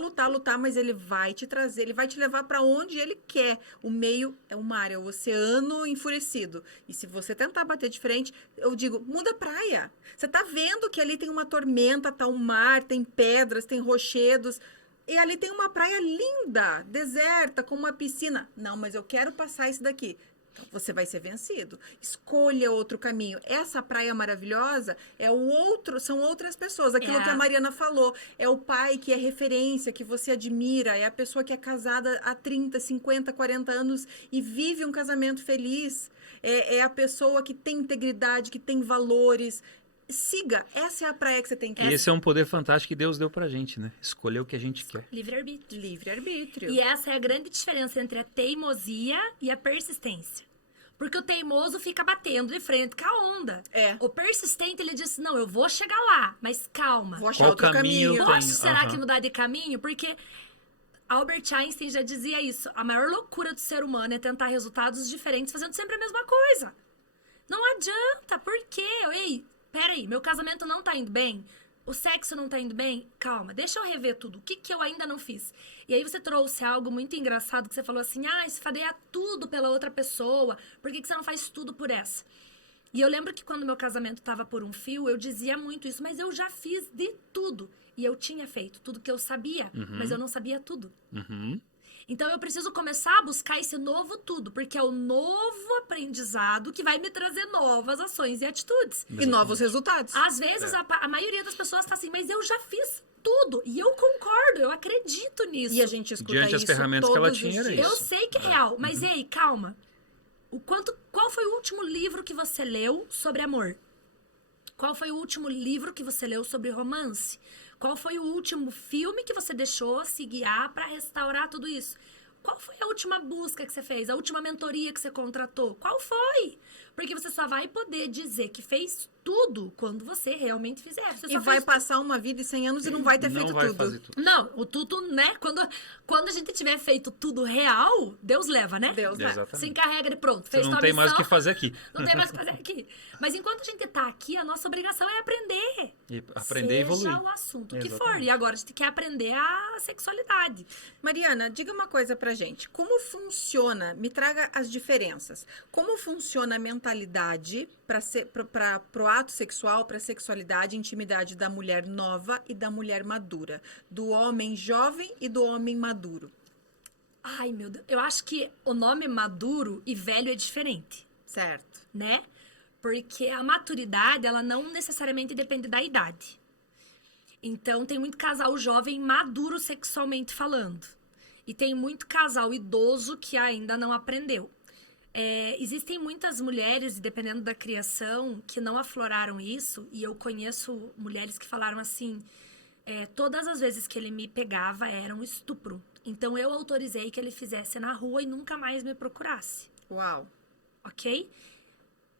mas ele vai te trazer, ele vai te levar para onde ele quer. O meio é o mar, é o oceano enfurecido. E se você tentar bater de frente, eu digo, muda a praia. Você tá vendo que ali tem uma tormenta, tá um mar, tem pedras, tem rochedos. E ali tem uma praia linda, deserta, com uma piscina. Não, mas eu quero passar isso daqui. Então, você vai ser vencido. Escolha outro caminho. Essa praia maravilhosa são outras pessoas. Aquilo que a Mariana falou. É o pai que é referência, que você admira. É a pessoa que é casada há 30, 50, 40 anos e vive um casamento feliz. É a pessoa que tem integridade, que tem valores. Siga. Essa é a praia que você tem que ir. E esse é um poder fantástico que Deus deu pra gente, né? Escolher o que a gente quer. Livre-arbítrio. Livre-arbítrio. E essa é a grande diferença entre a teimosia e a persistência. Porque o teimoso fica batendo de frente com a onda. É. O persistente, ele diz, não, eu vou chegar lá, mas calma. Vou achar Qual outro caminho caminho. tem? Posso, será Aham. que mudar de caminho? Porque Albert Einstein já dizia isso. A maior loucura do ser humano é tentar resultados diferentes fazendo sempre a mesma coisa. Não adianta. Por quê? Ei, peraí, meu casamento não tá indo bem? O sexo não tá indo bem? Calma, deixa eu rever tudo. O que que eu ainda não fiz? E aí você trouxe algo muito engraçado que você falou assim, se fadeia tudo pela outra pessoa, por que que você não faz tudo por essa? E eu lembro que quando meu casamento tava por um fio, eu dizia muito isso, mas eu já fiz de tudo. E eu tinha feito tudo que eu sabia, mas eu não sabia tudo. Uhum. Então eu preciso começar a buscar esse novo tudo, porque é o novo aprendizado que vai me trazer novas ações e atitudes. E novos resultados. Às vezes a maioria das pessoas tá assim, mas eu já fiz tudo. E eu concordo, eu acredito nisso. E a gente escuta Diante das isso ferramentas que ela todos os tinha, era dias. Eu isso. sei que é real, mas ei, calma. Qual foi o último livro que você leu sobre amor? Qual foi o último livro que você leu sobre romance? Qual foi o último filme que você deixou se guiar para restaurar tudo isso? Qual foi a última busca que você fez? A última mentoria que você contratou? Qual foi? Porque você só vai poder dizer que fez tudo quando você realmente fizer. Você E só vai fez passar uma vida e 100 anos e não vai ter Não feito vai tudo. fazer tudo. Não, o tudo, né? Quando a gente tiver feito tudo real, Deus leva, né? Deus, né? Exatamente. Se encarrega de pronto. Você Fez não tua tem missão, mais o que fazer aqui. não tem mais o que fazer aqui. Mas enquanto a gente tá aqui, a nossa obrigação é aprender. E aprender e evoluir. Seja o assunto que for. Exatamente. E agora a gente quer aprender a sexualidade. Mariana, diga uma coisa pra gente. Como funciona? Me traga as diferenças. Como funciona a mentalidade para pro ato sexual, para sexualidade e intimidade da mulher nova e da mulher madura? Do homem jovem e do homem maduro? Ai, meu Deus. Eu acho que o nome maduro e velho é diferente, Certo. né? Porque a maturidade, ela não necessariamente depende da idade. Então, tem muito casal jovem maduro sexualmente falando. E tem muito casal idoso que ainda não aprendeu. Existem muitas mulheres, dependendo da criação, que não afloraram isso. E eu conheço mulheres que falaram assim, todas as vezes que ele me pegava era um estupro. Então, eu autorizei que ele fizesse na rua e nunca mais me procurasse. Uau. Ok?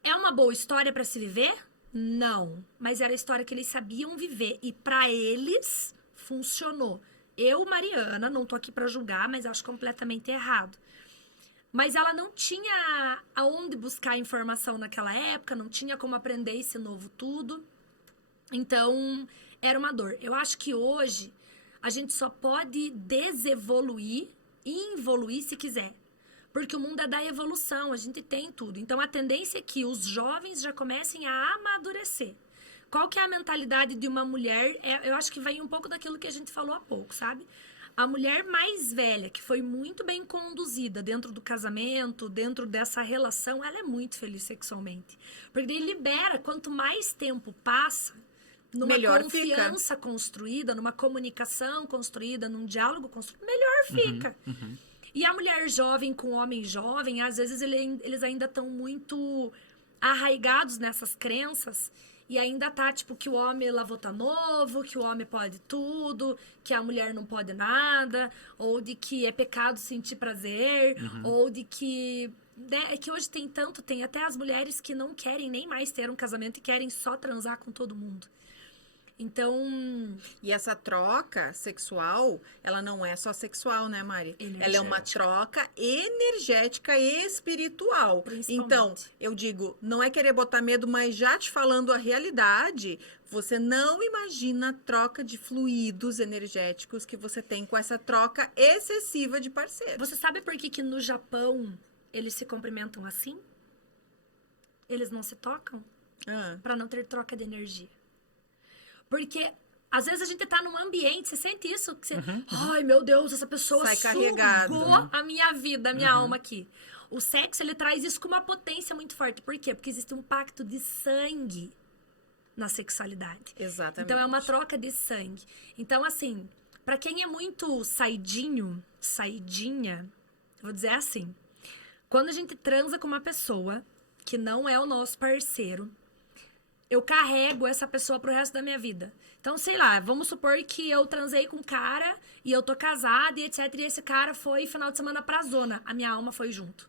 É uma boa história para se viver? Não. Mas era a história que eles sabiam viver. E para eles, funcionou. Eu, Mariana, não tô aqui para julgar, mas acho completamente errado. Mas ela não tinha aonde buscar informação naquela época, não tinha como aprender esse novo tudo. Então, era uma dor. Eu acho que hoje a gente só pode desevoluir e involuir se quiser. Porque o mundo é da evolução, a gente tem tudo. Então, a tendência é que os jovens já comecem a amadurecer. Qual que é a mentalidade de uma mulher? Eu acho que vem um pouco daquilo que a gente falou há pouco, sabe? A mulher mais velha, que foi muito bem conduzida dentro do casamento, dentro dessa relação, ela é muito feliz sexualmente. Porque daí libera, quanto mais tempo passa, numa Melhor confiança construída, numa comunicação construída, num diálogo construído, melhor fica. E a mulher jovem com o homem jovem, às vezes eles ainda estão muito arraigados nessas crenças e ainda tá, tipo, que o homem lavou tá novo, que o homem pode tudo, que a mulher não pode nada, ou de que é pecado sentir prazer, ou de que... É que hoje tem até as mulheres que não querem nem mais ter um casamento e querem só transar com todo mundo. Então, E essa troca sexual, ela não é só sexual, né, Mari? Ela é uma troca energética e espiritual. Principalmente. Então, eu digo, não é querer botar medo, mas já te falando a realidade, você não imagina a troca de fluidos energéticos que você tem com essa troca excessiva de parceiros. você sabe por que no Japão eles se cumprimentam assim? Eles não se tocam? Ah, Pra não ter troca de energia. Porque às vezes a gente tá num ambiente, você sente isso, que você, ai meu Deus, essa pessoa Sai sugou carregado. a minha vida, a minha alma aqui. O sexo, ele traz isso com uma potência muito forte. Por quê? Porque existe um pacto de sangue na sexualidade. exatamente. Então é uma troca de sangue. Então assim, pra quem é muito saidinha, eu vou dizer assim, quando a gente transa com uma pessoa que não é o nosso parceiro, eu carrego essa pessoa pro resto da minha vida. Então, sei lá, vamos supor que eu transei com um cara e eu tô casada e etc. E esse cara foi final de semana pra zona. A minha alma foi junto.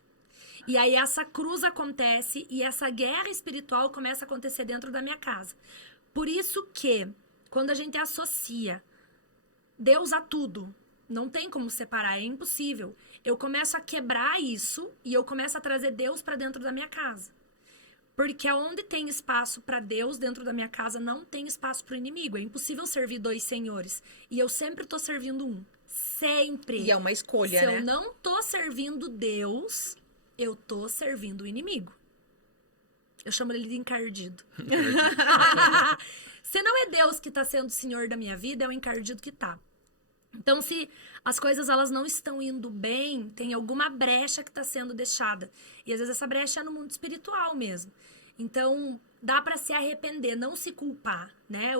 E aí essa cruz acontece e essa guerra espiritual começa a acontecer dentro da minha casa. Por isso que, quando a gente associa Deus a tudo, não tem como separar, é impossível. Eu começo a quebrar isso e eu começo a trazer Deus para dentro da minha casa. Porque aonde tem espaço para Deus dentro da minha casa, não tem espaço para o inimigo. É impossível servir 2 senhores. E eu sempre tô servindo um. Sempre. E é uma escolha, Se né? eu não tô servindo Deus, eu tô servindo o inimigo. Eu chamo ele de encardido. Se não é Deus que tá sendo o senhor da minha vida, é o encardido que tá. Então, se as coisas elas não estão indo bem, tem alguma brecha que está sendo deixada. E às vezes essa brecha é no mundo espiritual mesmo. Então, dá para se arrepender, não se culpar, né?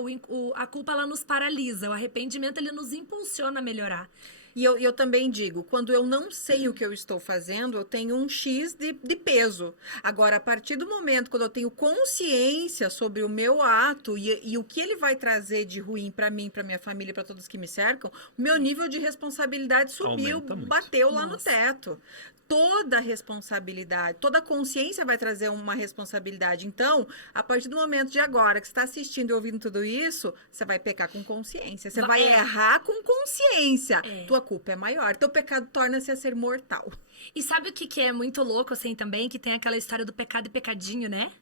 A culpa ela nos paralisa, o arrependimento ele nos impulsiona a melhorar. E eu também digo, quando eu não sei o que eu estou fazendo, eu tenho um X de peso. Agora, a partir do momento quando eu tenho consciência sobre o meu ato e o que ele vai trazer de ruim para mim, para minha família, para todos que me cercam, o meu nível de responsabilidade subiu, Aumenta muito. bateu lá no Nossa. teto. Toda responsabilidade, toda consciência vai trazer uma responsabilidade. Então, a partir do momento de agora que você está assistindo e ouvindo tudo isso, você vai pecar com consciência. Você vai errar com consciência. Tua culpa é maior. Teu pecado torna-se a ser mortal. E sabe o que é muito louco assim também? Que tem aquela história do pecado e pecadinho, né?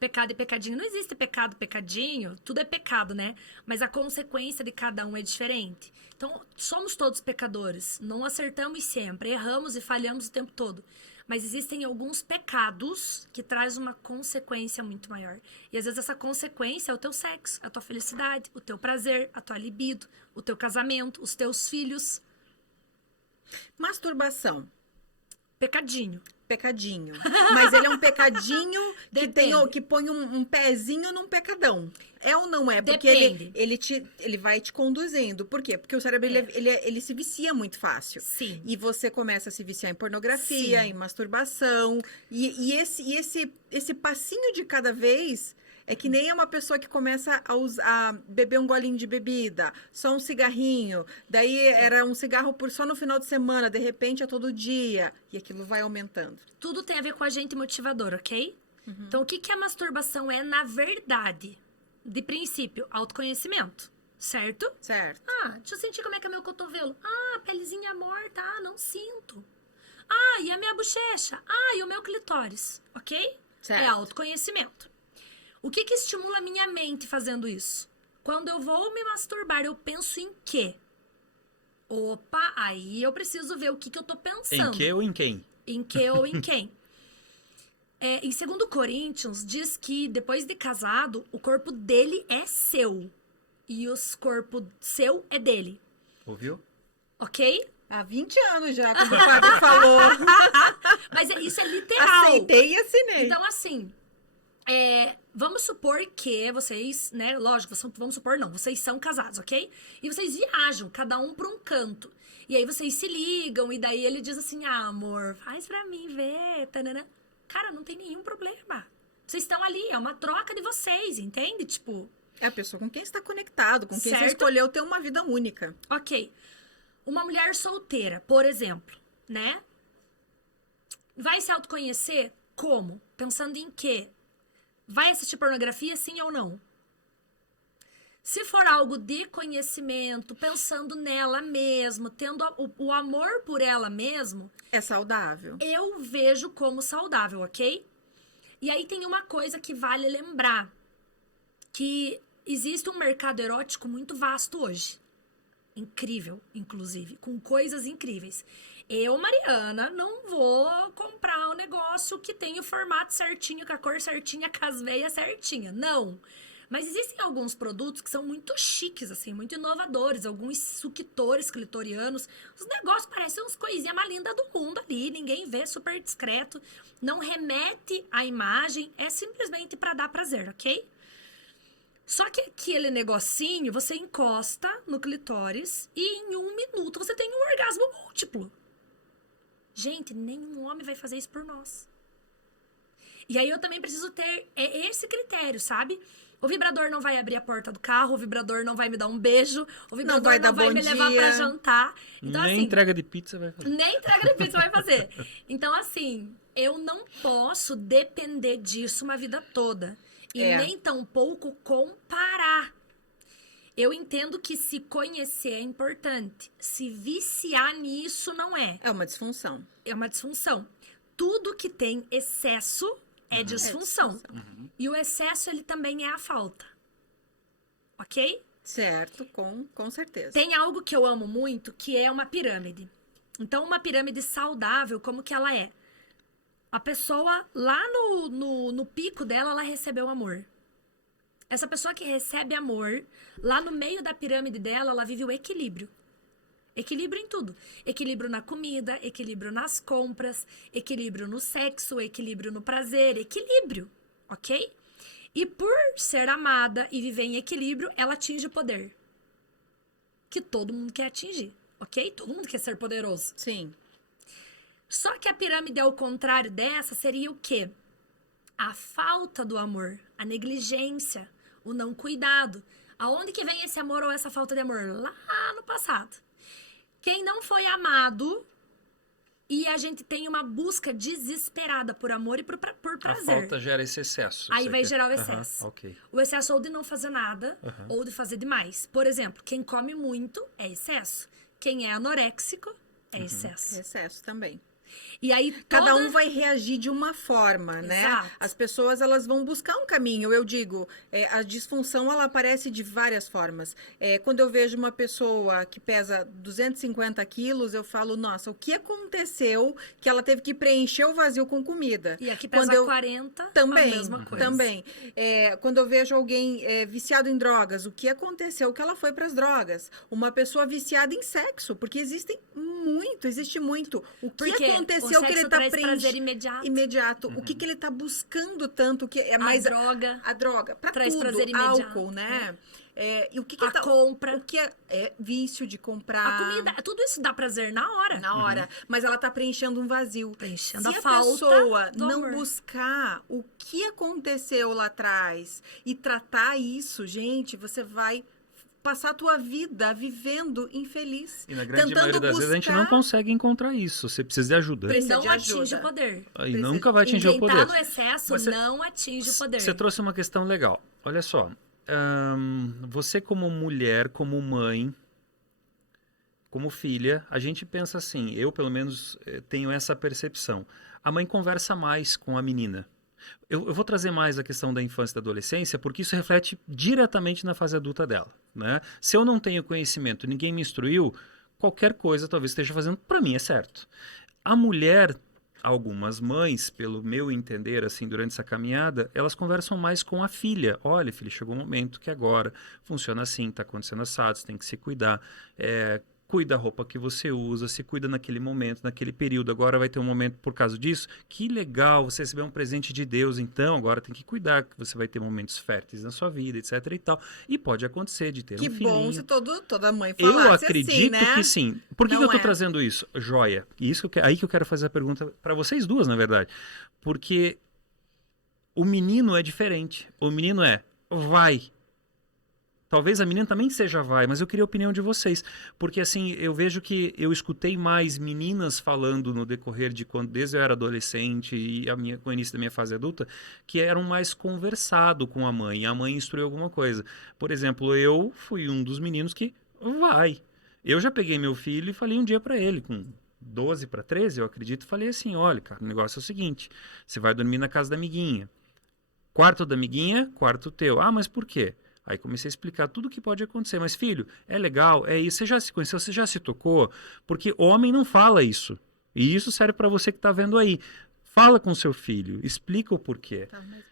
Pecado e pecadinho. Não existe pecado, pecadinho. Tudo é pecado, né? Mas a consequência de cada um é diferente. Então, somos todos pecadores. Não acertamos sempre. Erramos e falhamos o tempo todo. Mas existem alguns pecados que trazem uma consequência muito maior. E às vezes essa consequência é o teu sexo, a tua felicidade, o teu prazer, a tua libido, o teu casamento, os teus filhos. Masturbação. Pecadinho. Pecadinho. Mas ele é um pecadinho Depende. que põe um pezinho num pecadão. É ou não é? Porque Depende. ele vai te conduzindo. Por quê? Porque o cérebro ele se vicia muito fácil. Sim. E você começa a se viciar em pornografia, Sim. em masturbação. E esse passinho de cada vez é que nem uma pessoa que começa a beber um golinho de bebida, só um cigarrinho. Daí era um cigarro só no final de semana, de repente é todo dia. E aquilo vai aumentando. Tudo tem a ver com agente motivador, ok? Então, o que a masturbação é, na verdade? De princípio, autoconhecimento, certo? Certo. Ah, deixa eu sentir como é que é meu cotovelo. Ah, pelezinha morta. Ah, não sinto. Ah, e a minha bochecha? Ah, e o meu clitóris, ok? Certo. É autoconhecimento. O que estimula a minha mente fazendo isso? Quando eu vou me masturbar, eu penso em quê? Opa, aí eu preciso ver o que eu tô pensando. Em que ou em quem? Em que ou em quem? Em 2 Coríntios, diz que depois de casado, o corpo dele é seu. E o corpo seu é dele. Ouviu? Ok? Há 20 anos já, como o padre falou. Mas isso é literal. Aceitei e assinei. Então, assim, vamos supor que vocês, né? Lógico, vamos supor não, vocês são casados, ok? E vocês viajam, cada um pra um canto. E aí vocês se ligam, e daí ele diz assim, ah, amor, faz pra mim ver, tanana. Cara, não tem nenhum problema. Vocês estão ali, é uma troca de vocês, entende? Tipo, É a pessoa com quem você está conectado, com quem você Certo. escolheu ter uma vida única. ok. Uma mulher solteira, por exemplo, né? Vai se autoconhecer como? Pensando em quê? Vai assistir pornografia, sim ou não? Se for algo de conhecimento, pensando nela mesmo, tendo o amor por ela mesmo, É saudável. eu vejo como saudável, ok? E aí tem uma coisa que vale lembrar, que existe um mercado erótico muito vasto hoje. Incrível, inclusive, com coisas incríveis. Eu, Mariana, não vou comprar um negócio que tem o formato certinho, com a cor certinha, com as veias certinha. Não. Mas existem alguns produtos que são muito chiques, assim, muito inovadores. Alguns suctores clitorianos. Os negócios parecem umas coisinhas mais lindas do mundo ali. Ninguém vê, super discreto. Não remete à imagem. É simplesmente para dar prazer, ok? Só que aquele negocinho, você encosta no clitóris e em 1 minuto você tem um orgasmo múltiplo. Gente, nenhum homem vai fazer isso por nós. E aí eu também preciso ter esse critério, sabe? O vibrador não vai abrir a porta do carro, o vibrador não vai me dar um beijo, o vibrador vai dar não vai bom me levar dia. pra jantar. Então, Nem assim, entrega de pizza vai fazer. nem entrega de pizza vai fazer. Então, assim, eu não posso depender disso uma vida toda. E nem tampouco comparar. Eu entendo que se conhecer é importante. Se viciar nisso não é. É uma disfunção. É uma disfunção. Tudo que tem excesso é disfunção. E o excesso, ele também é a falta. Ok? Certo, com certeza. Tem algo que eu amo muito, que é uma pirâmide. Então, uma pirâmide saudável, como que ela é? A pessoa, lá no pico dela, ela recebeu amor. Essa pessoa que recebe amor, lá no meio da pirâmide dela, ela vive o equilíbrio. Equilíbrio em tudo. Equilíbrio na comida, equilíbrio nas compras, equilíbrio no sexo, equilíbrio no prazer, equilíbrio, ok? E por ser amada e viver em equilíbrio, ela atinge o poder. Que todo mundo quer atingir, ok? Todo mundo quer ser poderoso. Sim. Só que a pirâmide ao contrário dessa seria o quê? A falta do amor, a negligência, o não cuidado. Aonde que vem esse amor ou essa falta de amor? Lá no passado. Quem não foi amado e a gente tem uma busca desesperada por amor e por prazer. A falta gera esse excesso. Aí você vai quer? gerar o excesso. Ok. O excesso ou de não fazer nada, ou de fazer demais. Por exemplo, quem come muito é excesso. Quem é anoréxico é excesso. Excesso também. E aí Cada um vai reagir de uma forma, né? Exato. As pessoas, elas vão buscar um caminho. Eu digo, a disfunção, ela aparece de várias formas. Quando eu vejo uma pessoa que pesa 250 quilos, eu falo, nossa, o que aconteceu que ela teve que preencher o vazio com comida? E aqui pesa Quando eu... 40, Também, a mesma coisa. também. Quando eu vejo alguém viciado em drogas, o que aconteceu que ela foi para as drogas? Uma pessoa viciada em sexo, porque existe muito. O que Porque aconteceu o que ele sexo tá traz prazer imediato. O que ele tá buscando tanto que é mais droga. a droga para Traz tudo, prazer imediato. álcool, né? E o que A compra. O que é vício de comprar A comida, tudo isso dá prazer na hora. na hora, mas ela tá preenchendo um vazio. Preenchendo Se a a falta pessoa do não amor. buscar o que aconteceu lá atrás e tratar isso, gente, você vai passar a tua vida vivendo infeliz. E na grande tentando maioria das vezes a gente não buscar- consegue encontrar isso. Você precisa de ajuda. Precisa Não de atinge ajuda. o poder. Aí precisa- nunca vai atingir Quem o poder. tá no excesso Você- não atinge o poder. Você trouxe uma questão legal. Olha só. Você como mulher, como mãe, como filha, a gente pensa assim, eu pelo menos tenho essa percepção. A mãe conversa mais com a menina. Eu vou trazer mais a questão da infância e da adolescência, porque isso reflete diretamente na fase adulta dela, né? Se eu não tenho conhecimento, ninguém me instruiu, qualquer coisa talvez esteja fazendo, para mim é certo. A mulher, algumas mães, pelo meu entender, assim, durante essa caminhada, elas conversam mais com a filha. Olha, filha, chegou um momento que agora funciona assim, está acontecendo assado, você tem que se cuidar. Cuida da roupa que você usa, se cuida naquele momento, naquele período. Agora vai ter um momento por causa disso. Que legal, você recebeu um presente de Deus, então agora tem que cuidar, que você vai ter momentos férteis na sua vida, etc e tal. E pode acontecer de ter Que um filhinho. bom se toda mãe Eu falasse acredito assim, né? que sim. Por que, Não que eu tô é. trazendo isso? Joia. E isso aí que eu quero fazer a pergunta para vocês duas, na verdade. Porque o menino é diferente. O menino vai. Talvez a menina também seja vai, mas eu queria a opinião de vocês. Porque assim, eu vejo que eu escutei mais meninas falando no decorrer de quando, desde eu era adolescente e com o início da minha fase adulta, que eram mais conversado com a mãe. A mãe instruiu alguma coisa. Por exemplo, eu fui um dos meninos que vai. Eu já peguei meu filho e falei um dia para ele, com 12 para 13, eu acredito, falei assim, olha, cara, o negócio é o seguinte, você vai dormir na casa da amiguinha. Quarto da amiguinha, quarto teu. Ah, mas por quê? Aí comecei a explicar tudo o que pode acontecer. Mas, filho, é legal, é isso. Você já se conheceu, você já se tocou? Porque homem não fala isso. E isso serve para você que está vendo aí. Fala com seu filho, explica o porquê. Tá, mas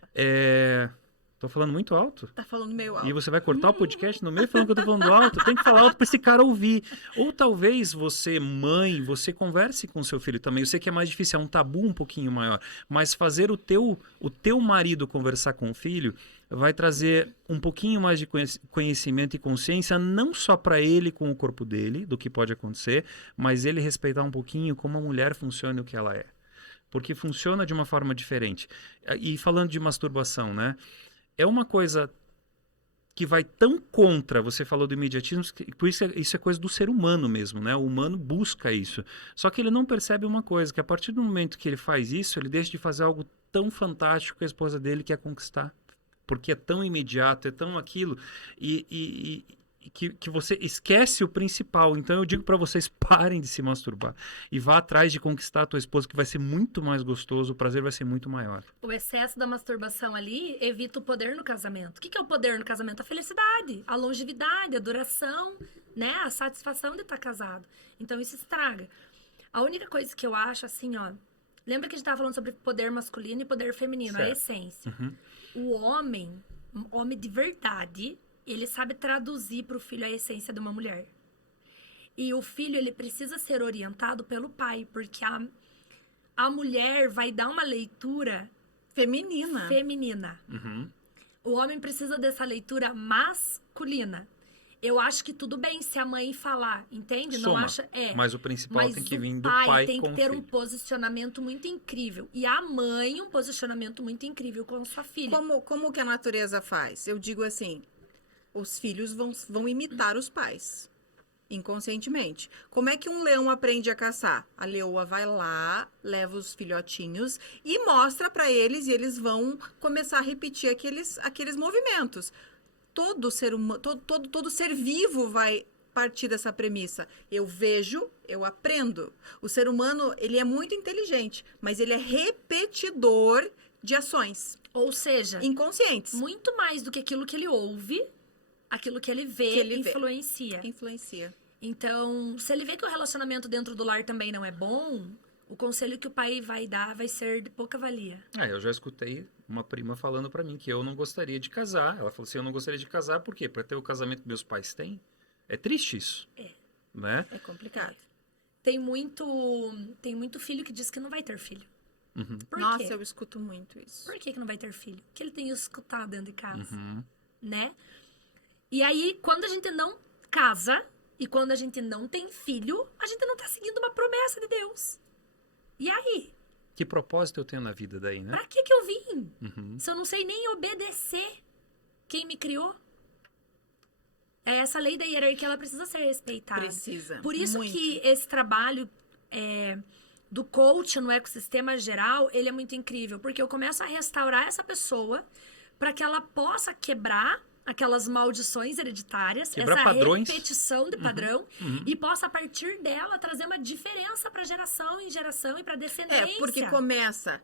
Tô falando muito alto? tá falando meio alto. E você vai cortar o podcast no meio falando que eu tô falando alto? Tem que falar alto para esse cara ouvir. Ou talvez você, mãe, você converse com seu filho também. Eu sei que é mais difícil, é um tabu um pouquinho maior. Mas fazer o teu marido conversar com o filho vai trazer um pouquinho mais de conhecimento e consciência, não só para ele com o corpo dele, do que pode acontecer, mas ele respeitar um pouquinho como a mulher funciona e o que ela é. Porque funciona de uma forma diferente. E falando de masturbação, né? É uma coisa que vai tão contra, você falou do imediatismo, por isso é coisa do ser humano mesmo, né? O humano busca isso. Só que ele não percebe uma coisa, que a partir do momento que ele faz isso, ele deixa de fazer algo tão fantástico que a esposa dele quer conquistar. Porque é tão imediato, é tão aquilo, que você esquece o principal. Então eu digo para vocês, parem de se masturbar e vá atrás de conquistar a tua esposa, que vai ser muito mais gostoso, o prazer vai ser muito maior. O excesso da masturbação ali evita o poder no casamento. O que é o poder no casamento? A felicidade, a longevidade, a duração, né? A satisfação de estar casado. Então isso estraga. A única coisa que eu acho, assim, ó... Lembra que a gente estava falando sobre poder masculino e poder feminino, certo. a essência. O homem de verdade... ele sabe traduzir para o filho a essência de uma mulher. E o filho, ele precisa ser orientado pelo pai, porque a mulher vai dar uma leitura feminina. O homem precisa dessa leitura masculina. Eu acho que tudo bem se a mãe falar, entende? Soma, não acha, mas o principal tem que vir do pai pai tem com que o ter filho. um posicionamento muito incrível. E a mãe, um posicionamento muito incrível com sua filha. Como que a natureza faz? Eu digo assim, os filhos vão imitar os pais, inconscientemente. Como é que um leão aprende a caçar? A leoa vai lá, leva os filhotinhos e mostra para eles, e eles vão começar a repetir aqueles movimentos. Todo ser humano, todo ser vivo vai partir dessa premissa. Eu vejo, eu aprendo. O ser humano, ele é muito inteligente, mas ele é repetidor de ações. Ou seja, inconscientes. Muito mais do que aquilo que ele ouve, aquilo que ele vê influencia. Influencia. Então, se ele vê que o relacionamento dentro do lar também não é bom, o conselho que o pai vai dar vai ser de pouca valia. Eu já escutei uma prima falando pra mim que eu não gostaria de casar. Ela falou assim, eu não gostaria de casar, por quê? Pra ter o casamento que meus pais têm? É triste isso. Né? É complicado. Tem muito filho que diz que não vai ter filho. Por Nossa, quê? eu escuto muito isso. Por que não vai ter filho? Porque ele tem escutado dentro de casa, né? E aí, quando a gente não casa e quando a gente não tem filho, a gente não tá seguindo uma promessa de Deus. E aí? Que propósito eu tenho na vida daí, né? Pra que eu vim? Se eu não sei nem obedecer quem me criou? Essa lei da hierarquia, ela precisa ser respeitada. Precisa. Por isso muito. que esse trabalho do coach no ecossistema geral, ele é muito incrível. Porque eu começo a restaurar essa pessoa para que ela possa quebrar aquelas maldições hereditárias, Quebrar essa padrões. repetição de padrão, e possa, a partir dela, trazer uma diferença para geração em geração e para descendência. Porque começa...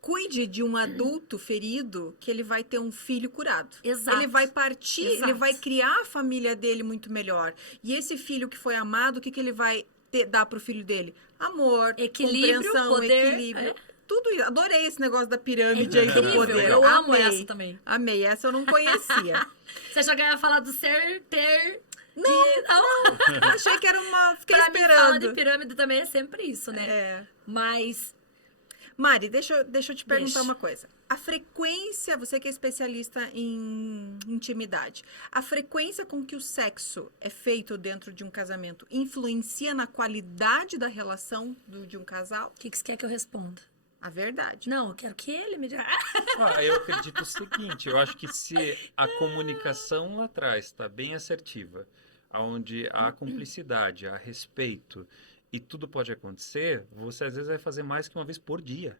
Cuide de um adulto ferido, que ele vai ter um filho curado. Exato. Ele vai partir, Exato. ele vai criar a família dele muito melhor. E esse filho que foi amado, o que ele vai dar pro filho dele? Amor, equilíbrio, compreensão, poder, equilíbrio. Tudo isso. Adorei esse negócio da pirâmide aí do incrível, poder. eu amo Amei. essa também. Amei, essa eu não conhecia. Você já ia falar do ser, ter... Não. Achei que era uma... Fiquei pra esperando. mim, fala de pirâmide também é sempre isso, né? Mas... Mari, deixa eu te perguntar uma coisa. A frequência, você que é especialista em intimidade, a frequência com que o sexo é feito dentro de um casamento influencia na qualidade da relação de um casal? O que você quer que eu responda? A verdade. Não, eu quero que ele me diga. Eu acredito o seguinte, eu acho que se a comunicação lá atrás está bem assertiva, onde há cumplicidade, há respeito, e tudo pode acontecer, você às vezes vai fazer mais que uma vez por dia.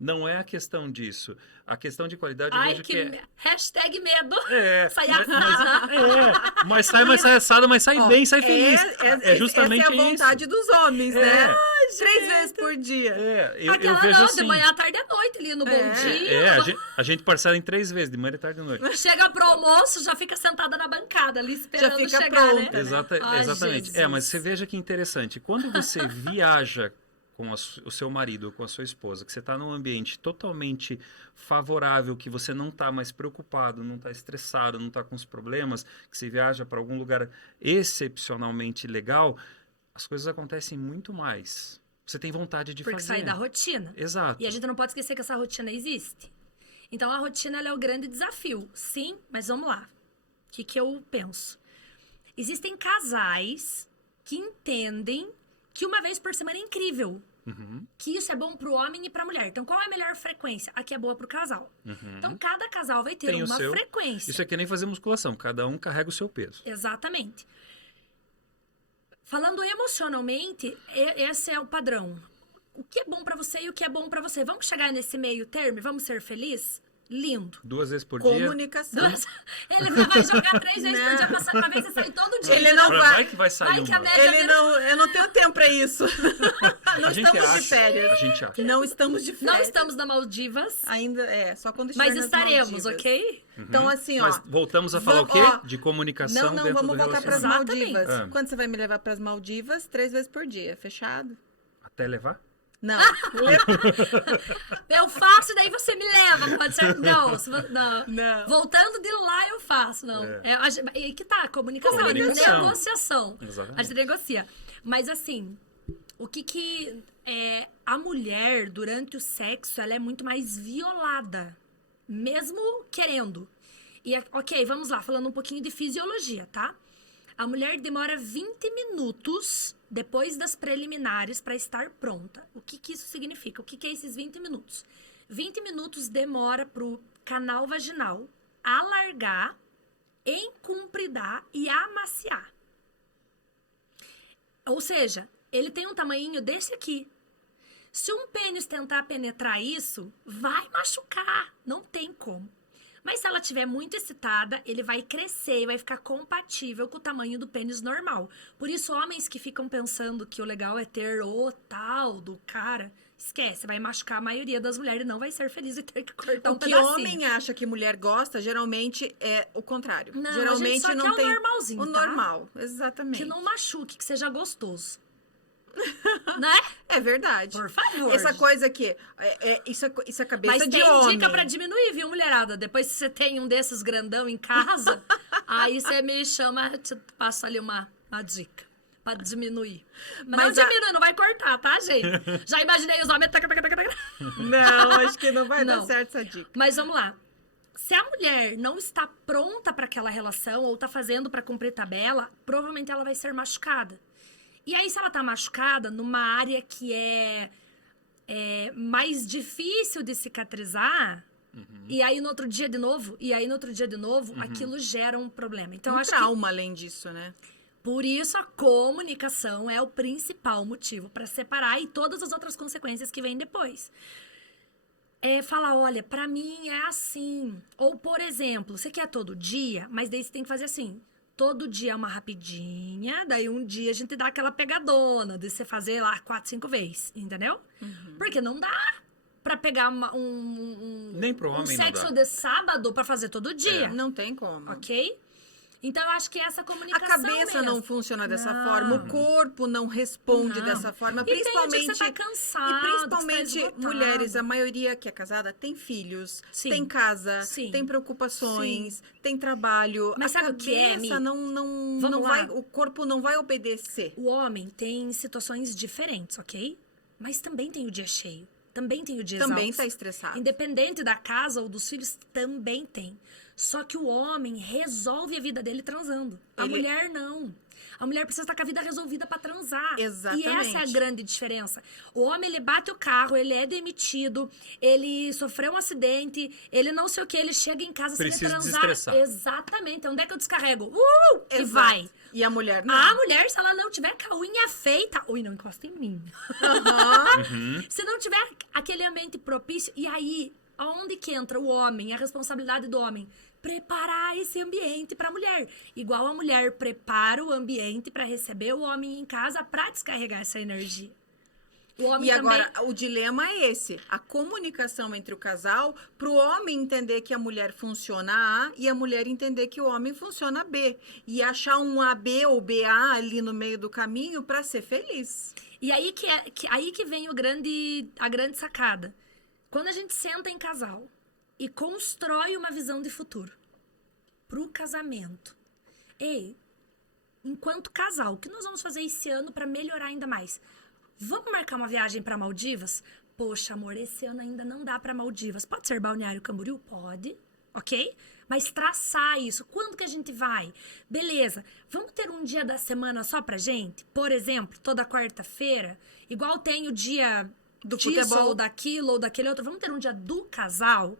Não é a questão disso. A questão de qualidade eu vejo que é... Hashtag medo. Sai assada. Mas sai assada, mas sai bem, sai feliz. É justamente essa é a vontade isso. dos homens, né? 3 vezes por dia. Eu vejo assim. De manhã, à tarde e à noite, ali no bom dia. A gente parcela em 3 vezes, de manhã, de tarde e de noite. Chega pro almoço, já fica sentada na bancada ali, esperando já fica chegar, pronta, né? Exatamente. Mas você veja que interessante. Quando você viaja com o seu marido ou com a sua esposa, que você está num ambiente totalmente favorável, que você não está mais preocupado, não está estressado, não está com os problemas, que você viaja para algum lugar excepcionalmente legal, as coisas acontecem muito mais. Você tem vontade de fazer. Porque sai da rotina. Exato. E a gente não pode esquecer que essa rotina existe. Então, a rotina ela é o grande desafio. Sim, mas vamos lá. O que eu penso? Existem casais que entendem que uma vez por semana é incrível. que isso é bom pro homem e pra mulher. Então, qual é a melhor frequência? A que é boa pro casal. Então, cada casal vai ter Tem o uma seu. frequência. Isso é que nem fazer musculação. Cada um carrega o seu peso. Exatamente. Falando emocionalmente, esse é o padrão. O que é bom pra você e o que é bom pra você. Vamos chegar nesse meio termo? Vamos ser felizes? Lindo. 2 vezes por dia. Comunicação. Ele vai jogar 3 vezes por dia pra ver se sai todo dia. Ele não Vai que vai sair Vai que a uma. média Ele não, eu não tenho tempo pra isso. Não A gente estamos acha. de férias. A gente acha. Não estamos de férias. Não estamos na Maldivas, Ainda só quando mas estiver nas estaremos, Maldivas. ok? Então, assim, ó. Mas voltamos a falar o quê? Ó, De comunicação Não, dentro vamos do voltar pras relacionamento. Exatamente. Maldivas. Ah. Quando você vai me levar pras Maldivas? 3 vezes por dia. Fechado? Até levar? Não. Eu faço e daí você me leva, pode ser? Não, não. Não. Voltando de lá eu faço, não. E que tá, comunicação, Comunicação. negociação. Exatamente. A gente negocia. Mas assim, o que a mulher, durante o sexo, ela é muito mais violada, mesmo querendo. E, ok, vamos lá, falando um pouquinho de fisiologia, tá? A mulher demora 20 minutos depois das preliminares para estar pronta. O que isso significa? O que é esses 20 minutos? 20 minutos demora pro canal vaginal alargar, encumpridar e amaciar. Ou seja, ele tem um tamanhinho desse aqui. Se um pênis tentar penetrar isso, vai machucar. Não tem como. Mas se ela estiver muito excitada, ele vai crescer e vai ficar compatível com o tamanho do pênis normal. Por isso, homens que ficam pensando que o legal é ter o tal do cara, esquece, vai machucar a maioria das mulheres e não vai ser feliz e ter que cortar um O que pedacinho. homem acha que mulher gosta, geralmente é o contrário. Não, geralmente a gente só não quer o tem normalzinho, o tá? normal, exatamente. Que não machuque, que seja gostoso. Né? É verdade. Por favor. Essa coisa aqui, isso é cabeça Mas de tem homem. dica pra diminuir, viu, mulherada? Depois se você tem um desses grandão em casa, aí você me chama, te passo ali uma dica pra diminuir. Mas Mas não diminui, não vai cortar, tá, gente? Já imaginei os homens... Não, acho que não vai dar Não. certo essa dica. Mas vamos lá. Se a mulher não está pronta para aquela relação ou tá fazendo para cumprir tabela, provavelmente ela vai ser machucada. E aí, se ela tá machucada numa área que é mais difícil de cicatrizar, e aí no outro dia de novo, aquilo gera um problema. Então, Um acho trauma além disso, né? que por isso a comunicação é o principal motivo para separar e todas as outras consequências que vêm depois. Falar, olha, pra mim é assim. Ou, por exemplo, você quer todo dia, mas daí você tem que fazer assim. Todo dia é uma rapidinha, daí um dia a gente dá aquela pegadona, de você fazer lá 4, 5 vezes, entendeu? Porque não dá pra pegar Nem pro homem não sexo dá. de sábado pra fazer todo dia, Não tem como. ok? Então eu acho que essa A comunicação cabeça não mesmo. funciona dessa Não. forma, o corpo não responde Não. dessa forma, E tem principalmente dia que você tá cansado, e que principalmente você tá esgotado. mulheres, a maioria que é casada tem filhos, Sim. tem casa, Sim. tem preocupações, tem trabalho. Mas a sabe o que é, cabeça Mi? não Vamos lá. vai, o corpo não vai obedecer. O homem tem situações diferentes, ok? Mas também tem o dia cheio. Também tem o dia Também exausto. tá estressado. Independente da casa ou dos filhos, também tem. Só que o homem resolve a vida dele transando. A Ele- mulher não. A mulher precisa estar com a vida resolvida pra transar. Exatamente. E essa é a grande diferença. O homem, ele bate o carro, ele é demitido, ele sofreu um acidente, ele não sei o que, ele chega em casa, se ele Precisa transar... desestressar. Exatamente. Onde é que eu descarrego? E Exato. vai. E a mulher não. A mulher, se ela não tiver com a unha feita... Ui, não encosta em mim. Se não tiver aquele ambiente propício... E aí, aonde que entra o homem? A responsabilidade do homem? Preparar esse ambiente para a mulher. Igual a mulher prepara o ambiente para receber o homem em casa para descarregar essa energia. O homem E também... agora, o dilema é esse. A comunicação entre o casal, pro homem entender que a mulher funciona A e a mulher entender que o homem funciona B. E achar um AB ou BA ali no meio do caminho para ser feliz. E aí aí que vem a grande sacada. Quando a gente senta em casal e constrói uma visão de futuro pro casamento. Ei, enquanto casal, o que nós vamos fazer esse ano para melhorar ainda mais? Vamos marcar uma viagem para Maldivas? Poxa, amor, esse ano ainda não dá para Maldivas. Pode ser Balneário Camboriú? Pode. ok? Mas traçar isso. Quando que a gente vai? Beleza, vamos ter um dia da semana só pra gente? Por exemplo, toda quarta-feira, igual tem o dia Do disso, futebol. ou daquilo, ou daquele outro. Vamos ter um dia do casal?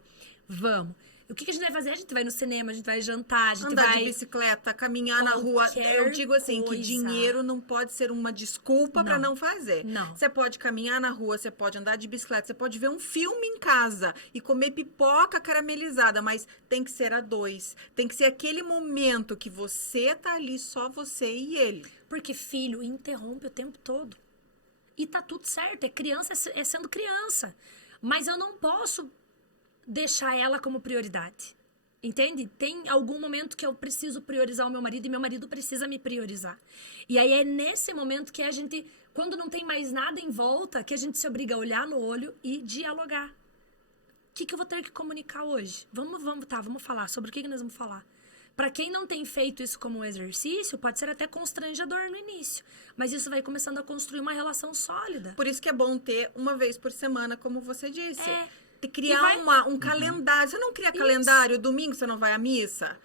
Vamos. E o que a gente vai fazer? A gente vai no cinema, a gente vai jantar, a gente Andar vai... de bicicleta, caminhar na rua. Qualquer Eu digo assim, que coisa. dinheiro não pode ser uma desculpa para Não. não fazer. Não. Você pode caminhar na rua, você pode andar de bicicleta, você pode ver um filme em casa e comer pipoca caramelizada, mas tem que ser a dois. Tem que ser aquele momento que você tá ali, só você e ele. Porque filho interrompe o tempo todo. E tá tudo certo, é criança, é sendo criança. Mas eu não posso deixar ela como prioridade. Entende? Tem algum momento que eu preciso priorizar o meu marido e meu marido precisa me priorizar. E aí é nesse momento que a gente, quando não tem mais nada em volta, que a gente se obriga a olhar no olho e dialogar. O que eu vou ter que comunicar hoje? Vamos falar. Sobre o que nós vamos falar? Para quem não tem feito isso como um exercício, pode ser até constrangedor no início. Mas isso vai começando a construir uma relação sólida. Por isso que é bom ter uma vez por semana, como você disse. É. Criar E vai- um calendário. Você não cria calendário, domingo você não vai à missa,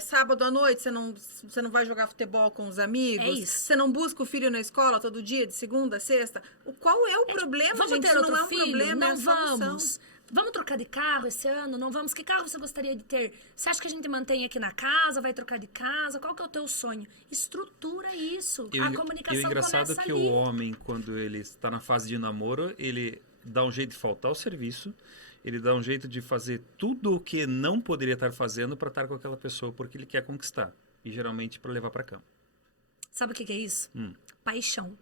sábado à noite você não vai jogar futebol com os amigos, É isso. você não busca o filho na escola todo dia, de segunda a sexta. Qual é o problema, Vamos gente? ter Isso outro não é um filho? problema, Não é a solução. vamos. Vamos trocar de carro esse ano? Não vamos? Que carro você gostaria de ter? Você acha que a gente mantém aqui na casa? Vai trocar de casa? Qual que é o teu sonho? Estrutura isso. A comunicação E o engraçado começa é que ali. o homem, quando ele está na fase de namoro, ele dá um jeito de faltar ao serviço, ele dá um jeito de fazer tudo o que não poderia estar fazendo para estar com aquela pessoa, porque ele quer conquistar. E geralmente para levar para cama. Sabe o que é isso? Paixão.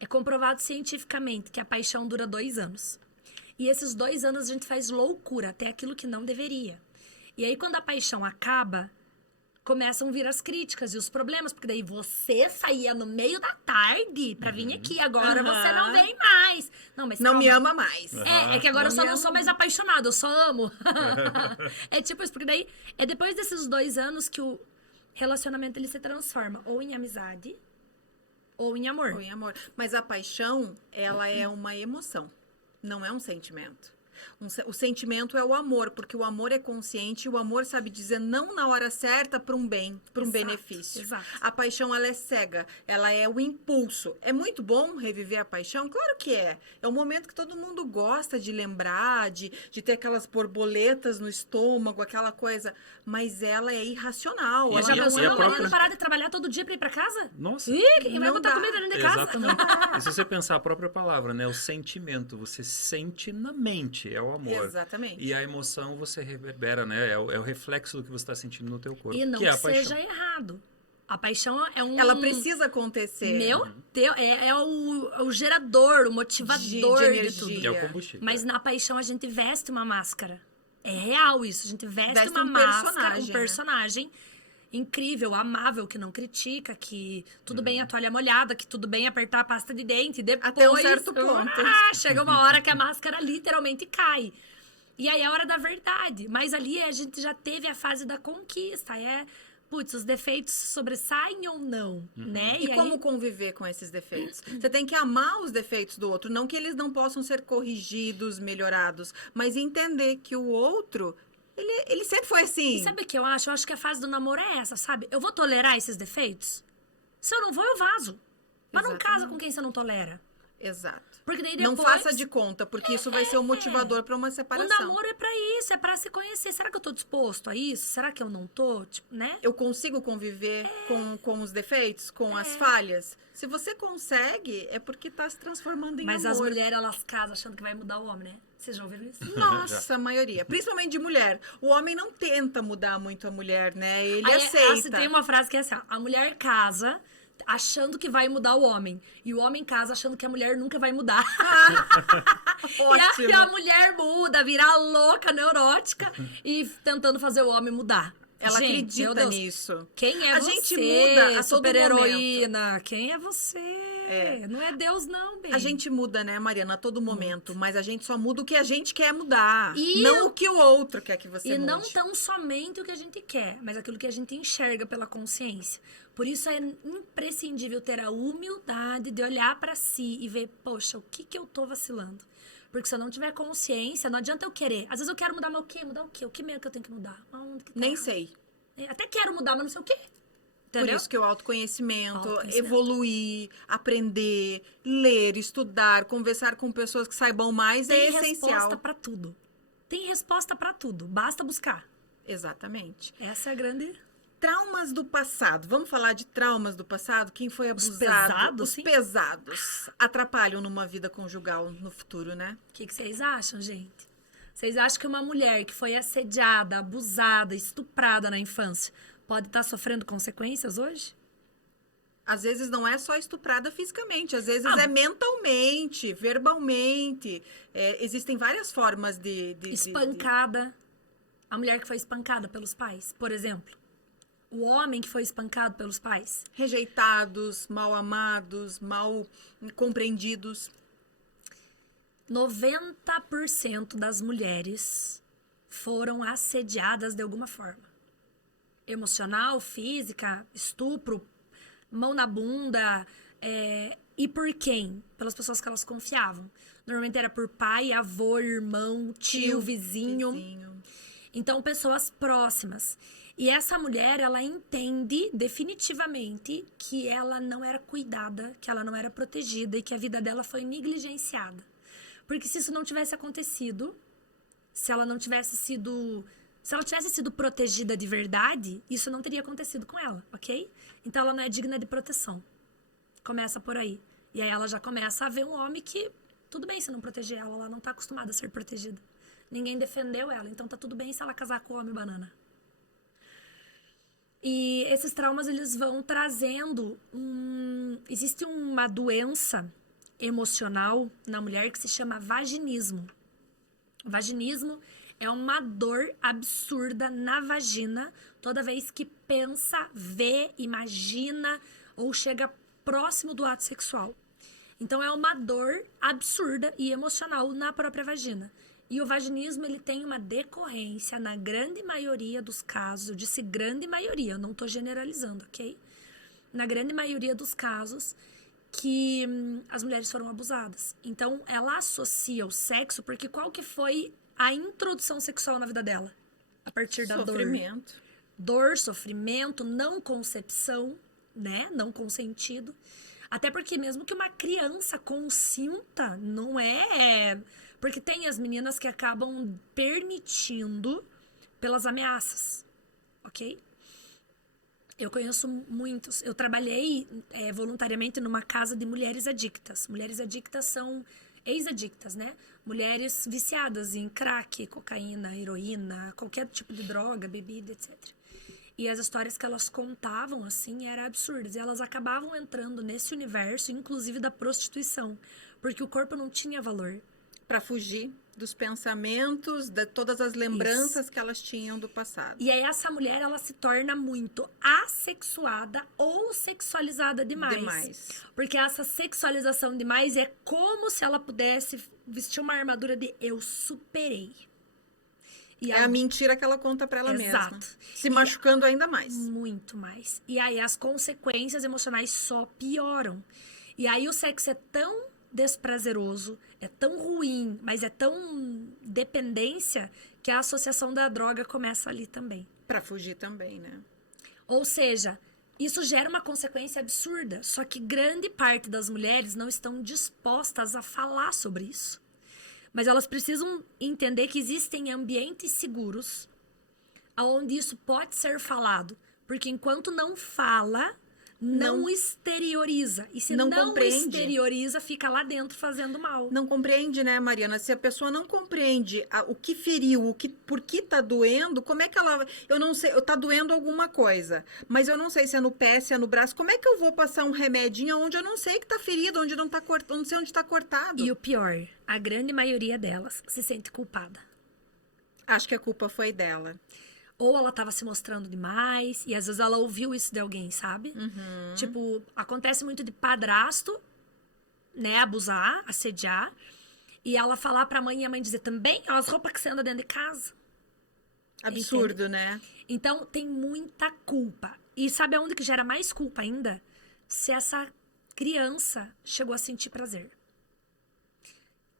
É comprovado cientificamente que a paixão dura 2 anos. E esses 2 anos a gente faz loucura, até aquilo que não deveria. E aí, quando a paixão acaba, começam a vir as críticas e os problemas, porque daí você saía no meio da tarde pra vir aqui, agora você não vem mais. Não, mas Não calma. me ama mais. É que agora eu só Não não me sou ama mais apaixonada, eu só amo. É tipo isso, porque daí é depois desses 2 anos que o relacionamento ele se transforma ou em amizade ou em amor. Oi, amor. Mas a paixão, ela é uma emoção, não é um sentimento. O sentimento é o amor, porque o amor é consciente e o amor sabe dizer não na hora certa para um bem, para um Exato, benefício. exato. A paixão, ela é cega, ela é o impulso. É muito bom reviver a paixão? Claro que é. É um momento que todo mundo gosta de lembrar, de ter aquelas borboletas no estômago, aquela coisa. Mas ela é irracional. E Ela Já a- pensou e a meu própria- marido parar de trabalhar todo dia pra ir pra casa? Nossa! Ih, quem vai Não botar dá. comida dentro de casa? Exatamente. E se você pensar a própria palavra, né? O sentimento, você sente na mente, é o amor. Exatamente. E a emoção você reverbera, né? É o reflexo do que você está sentindo no teu corpo, E não que é a que paixão. seja errado. A paixão é um... Ela precisa acontecer. Meu Deus, é o gerador, o motivador de, energia. tudo. Que é o combustível. Mas na paixão a gente veste uma máscara. É real isso. A gente veste uma um máscara, personagem, um né? personagem incrível, amável, que não critica, que tudo bem a toalha molhada, que tudo bem apertar a pasta de dente. Depois, Até um certo ponto. chega uma hora que a máscara literalmente cai. E aí é a hora da verdade. Mas ali a gente já teve a fase da conquista. Putz, os defeitos sobressaem ou não, né? E aí- como conviver com esses defeitos? Você tem que amar os defeitos do outro, não que eles não possam ser corrigidos, melhorados, mas entender que o outro, ele sempre foi assim. E sabe o que eu acho? Eu acho que a fase do namoro é essa, sabe? Eu vou tolerar esses defeitos? Se eu não vou, eu vazo. Mas não casa Exatamente. com quem você não tolera. Exato. Porque daí Não depois... faça de conta, porque isso vai ser um motivador para uma O separação. namoro é pra isso, é pra se conhecer. Será que eu tô disposto a isso? Será que eu não tô? Tipo, né? Eu consigo conviver É. com os defeitos, com as falhas? Se você consegue, é porque está se transformando em Mas amor. as mulheres, elas casam achando que vai mudar o homem, né? Vocês já ouviram isso? Nossa, a maioria. Principalmente de mulher. O homem não tenta mudar muito a mulher, né? Ele Aí, aceita. assim, tem uma frase que é assim, ó, a mulher casa achando que vai mudar o homem. E o homem casa achando que a mulher nunca vai mudar. Ótimo. E a mulher muda, vira louca, neurótica e tentando fazer o homem mudar. Ela Gente, acredita meu Deus, nisso. Quem é A você, gente muda a todo super-heroína? Quem é você? Não é Deus, não, bem. A gente muda, né, Mariana, a todo momento. Mas a gente só muda o que a gente quer mudar. E- Não o que o outro quer que você E mude. não tão somente o que a gente quer, mas aquilo que a gente enxerga pela consciência. Por isso é imprescindível ter a humildade de olhar pra si e ver, poxa, o que eu tô vacilando? Porque se eu não tiver consciência, não adianta eu querer. Às vezes eu quero mudar, mas o quê? Mudar o quê? O que mesmo que eu tenho que mudar? Aonde que tá Nem errado? sei. Até quero mudar, mas não sei o quê. Por Entendeu? isso que o autoconhecimento, Autoconhecimento. evoluir, aprender, ler, estudar, conversar com pessoas que saibam mais é Tem essencial. resposta pra tudo. Tem resposta pra tudo. Basta buscar. Exatamente. Essa é a grande... Traumas do passado. Vamos falar de traumas do passado? Quem foi abusado? pesados, Os sim? pesados atrapalham numa vida conjugal no futuro, né? O que vocês acham, gente? Vocês acham que uma mulher que foi assediada, abusada, estuprada na infância pode estar sofrendo consequências hoje? Às vezes não é só estuprada fisicamente, às vezes Ah, é mentalmente, verbalmente. Existem várias formas Espancada. A mulher que foi espancada pelos pais, por exemplo. O homem que foi espancado pelos pais. rejeitados, mal amados, mal compreendidos. 90% das mulheres foram assediadas de alguma forma. Emocional, física, estupro, mão na bunda. E por quem? Pelas pessoas que elas confiavam. Normalmente era por pai, avô, irmão, tio, vizinho. Então, pessoas próximas. E essa mulher, ela entende definitivamente que ela não era cuidada, que ela não era protegida e que a vida dela foi negligenciada. Porque se isso não tivesse acontecido, se ela tivesse sido protegida de verdade, isso não teria acontecido com ela, ok? Então ela não é digna de proteção. Começa por aí. E aí ela já começa a ver um homem que, tudo bem se não proteger ela, ela não tá acostumada a ser protegida. Ninguém defendeu ela, então tá tudo bem se ela casar com o homem banana. E esses traumas, eles vão trazendo existe uma doença emocional na mulher que se chama vaginismo. Vaginismo é uma dor absurda na vagina toda vez que pensa, vê, imagina ou chega próximo do ato sexual. Então é uma dor absurda e emocional na própria vagina. E o vaginismo, ele tem uma decorrência na grande maioria dos casos. Eu disse grande maioria, eu não estou generalizando, ok? Na grande maioria dos casos que as mulheres foram abusadas. Então, ela associa o sexo, porque qual que foi a introdução sexual na vida dela? A partir da Sofrimento. dor, sofrimento, não concepção, né? Não consentido. Até porque mesmo que uma criança consinta, não é... Porque tem as meninas que acabam permitindo pelas ameaças, ok? Eu conheço muitos. Eu trabalhei voluntariamente numa casa de mulheres adictas. Mulheres adictas são ex-adictas, né? Mulheres viciadas em crack, cocaína, heroína, qualquer tipo de droga, bebida, etc. E as histórias que elas contavam, assim, eram absurdas. E elas acabavam entrando nesse universo, inclusive da prostituição, porque o corpo não tinha valor. Para fugir dos pensamentos, de todas as lembranças que elas tinham do passado. E aí essa mulher, ela se torna muito assexuada ou sexualizada demais. Porque essa sexualização demais é como se ela pudesse vestir uma armadura de eu superei. E É a mentira que ela conta para ela Exato. mesma. Se machucando ainda mais. Muito mais. E aí as consequências emocionais só pioram. E aí o sexo é tão desprazeroso, é tão ruim, mas é tão dependência que a associação da droga começa ali também. Para fugir também, né? Ou seja, isso gera uma consequência absurda, só que grande parte das mulheres não estão dispostas a falar sobre isso. Mas elas precisam entender que existem ambientes seguros onde isso pode ser falado, porque enquanto não fala, não exterioriza. E se não exterioriza, fica lá dentro fazendo mal. Não compreende, né, Mariana? Se a pessoa não compreende o que feriu, por que tá doendo, como é que ela... Eu não sei, tá doendo alguma coisa, mas eu não sei se é no pé, se é no braço. Como é que eu vou passar um remedinho onde eu não sei que tá ferido, onde não tá cortado, não sei onde tá cortado? E o pior, a grande maioria delas se sente culpada. Acho que a culpa foi dela. Ou ela tava se mostrando demais, e às vezes ela ouviu isso de alguém, sabe? Tipo, acontece muito de padrasto, né, abusar, assediar, e ela falar pra mãe e a mãe dizer também, ó, as roupas que você anda dentro de casa. Absurdo, Entende? né? Então, tem muita culpa. E sabe aonde que gera mais culpa ainda? Se essa criança chegou a sentir prazer.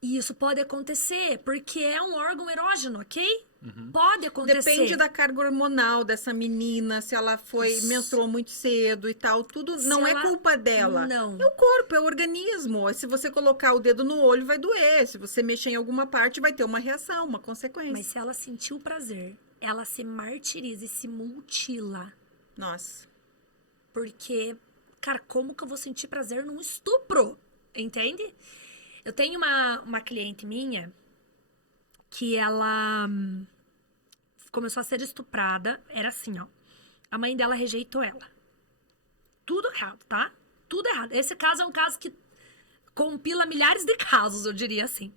E isso pode acontecer, porque é um órgão erógeno, ok? Pode acontecer. Depende da carga hormonal dessa menina, se ela menstruou muito cedo e tal. Tudo Se não é ela- culpa dela. Não. É o corpo, é o organismo. Se você colocar o dedo no olho, vai doer. Se você mexer em alguma parte, vai ter uma reação, uma consequência. Mas se ela sentiu prazer, ela se martiriza e se mutila. Nossa. Porque, cara, como que eu vou sentir prazer num estupro? Entende? Eu tenho uma cliente minha que ela começou a ser estuprada. Era assim, ó. A mãe dela rejeitou ela. Tudo errado, tá? Tudo errado. Esse caso é um caso que compila milhares de casos, eu diria assim.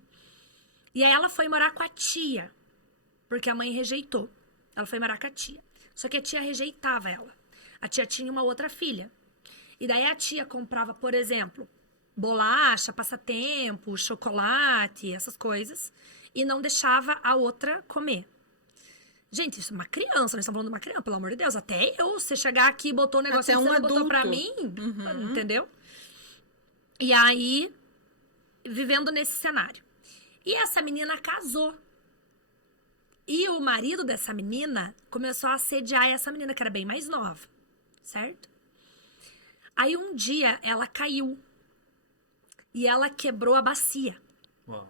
E aí ela foi morar com a tia, porque a mãe rejeitou. Ela foi morar com a tia. Só que a tia rejeitava ela. A tia tinha uma outra filha. E daí a tia comprava, por exemplo, bolacha, passatempo, chocolate, essas coisas. E não deixava a outra comer. Gente, isso é uma criança, nós estamos falando de uma criança, pelo amor de Deus. Até eu, você chegar aqui e botou um negócio Até que um você não botou pra adulto. mim, entendeu? E aí, vivendo nesse cenário. E essa menina casou. E o marido dessa menina começou a assediar essa menina, que era bem mais nova, certo? Aí um dia ela caiu e ela quebrou a bacia. Uau.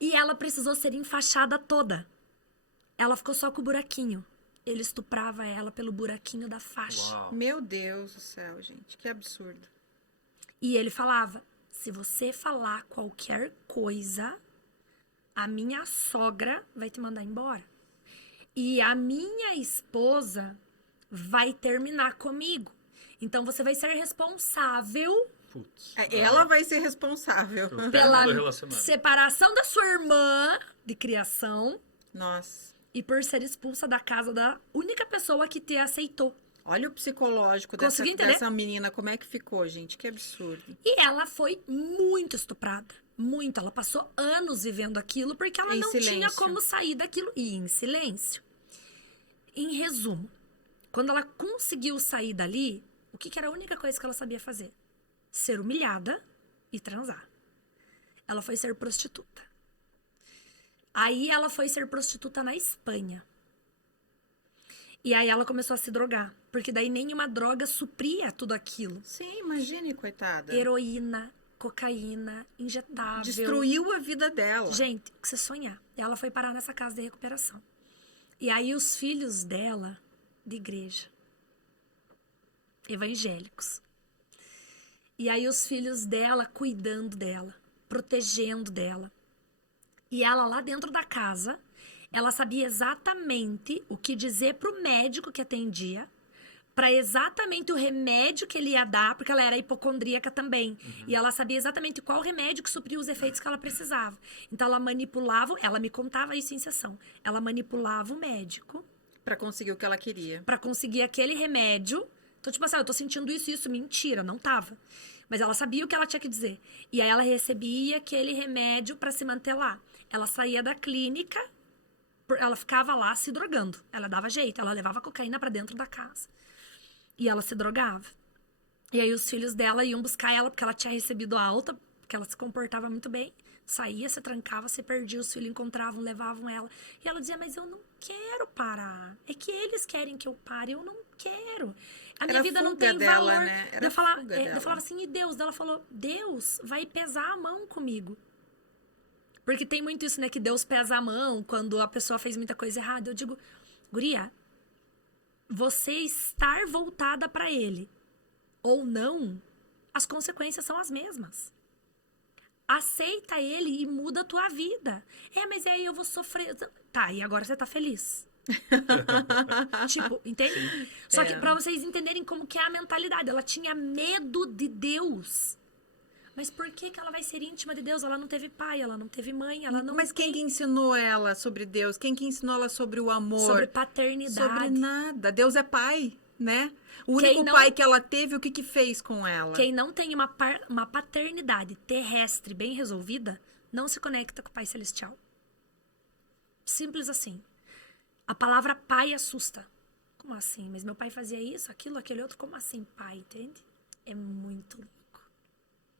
E ela precisou ser enfaixada toda. Ela ficou só com o buraquinho. Ele estuprava ela pelo buraquinho da faixa. Uau. Meu Deus do céu, gente. Que absurdo. E ele falava, se você falar qualquer coisa, a minha sogra vai te mandar embora. E a minha esposa vai terminar comigo. Então você vai ser responsável Putz. Ela vai ser responsável. Pelo pela término do relacionamento. separação da sua irmã de criação Nossa. e por ser expulsa da casa da única pessoa que te aceitou. Olha o psicológico dessa, Consegui entender? dessa menina, como é que ficou, gente? Que absurdo. E ela foi muito estuprada. Muito. Ela passou anos vivendo aquilo porque ela Em não tinha silêncio. como sair daquilo. E em silêncio. Em resumo, quando ela conseguiu sair dali, o que era a única coisa que ela sabia fazer? Ser humilhada e transar. Ela foi ser prostituta. Aí ela foi ser prostituta na Espanha. E aí ela começou a se drogar. Porque daí nenhuma droga supria tudo aquilo. Sim, imagine, coitada. Heroína, cocaína, injetável. Destruiu a vida dela. Gente, o que você sonhar. Ela foi parar nessa casa de recuperação. E aí os filhos dela, de igreja, evangélicos. E aí os filhos dela cuidando dela, protegendo dela. E ela lá dentro da casa, ela sabia exatamente o que dizer pro médico que atendia, para exatamente o remédio que ele ia dar, porque ela era hipocondríaca também. E ela sabia exatamente qual remédio que supria os efeitos que ela precisava. Então ela manipulava, ela me contava isso em sessão. Ela manipulava o médico Pra conseguir o que ela queria. para conseguir aquele remédio. Então, tipo assim, eu tô sentindo isso, mentira, não tava. Mas ela sabia o que ela tinha que dizer. E aí ela recebia aquele remédio para se manter lá. Ela saía da clínica, ela ficava lá se drogando. Ela dava jeito, ela levava cocaína para dentro da casa. E ela se drogava. E aí os filhos dela iam buscar ela, porque ela tinha recebido a alta, porque ela se comportava muito bem. Saía, se trancava, se perdia, os filhos encontravam, levavam ela. E ela dizia, mas eu não quero parar. É que eles querem que eu pare, eu não quero. A minha Era vida não fuga tem dela, valor. né? Era Daí eu falava, fuga daí dela. eu falava assim, e Deus? Daí ela falou, Deus vai pesar a mão comigo. Porque tem muito isso, né? Que Deus pesa a mão quando a pessoa fez muita coisa errada. Eu digo, guria, você estar voltada para ele ou não, as consequências são as mesmas. Aceita ele e muda a tua vida. Mas aí eu vou sofrer. Tá, e agora você tá feliz. Tipo, entende? Só que pra vocês entenderem como que é a mentalidade. Ela tinha medo de Deus. Mas por que ela vai ser íntima de Deus? Ela não teve pai, ela não teve mãe, ela não Mas quem que ensinou ela sobre Deus? Quem que ensinou ela sobre o amor? sobre paternidade. Sobre nada. Deus é pai, né? O Quem único não- pai que ela teve, o que que fez com ela? Quem não tem uma paternidade terrestre bem resolvida, não se conecta com o Pai Celestial. Simples assim. A palavra pai assusta. Como assim? Mas meu pai fazia isso, aquilo, aquele outro. Como assim, pai? Entende? É muito louco.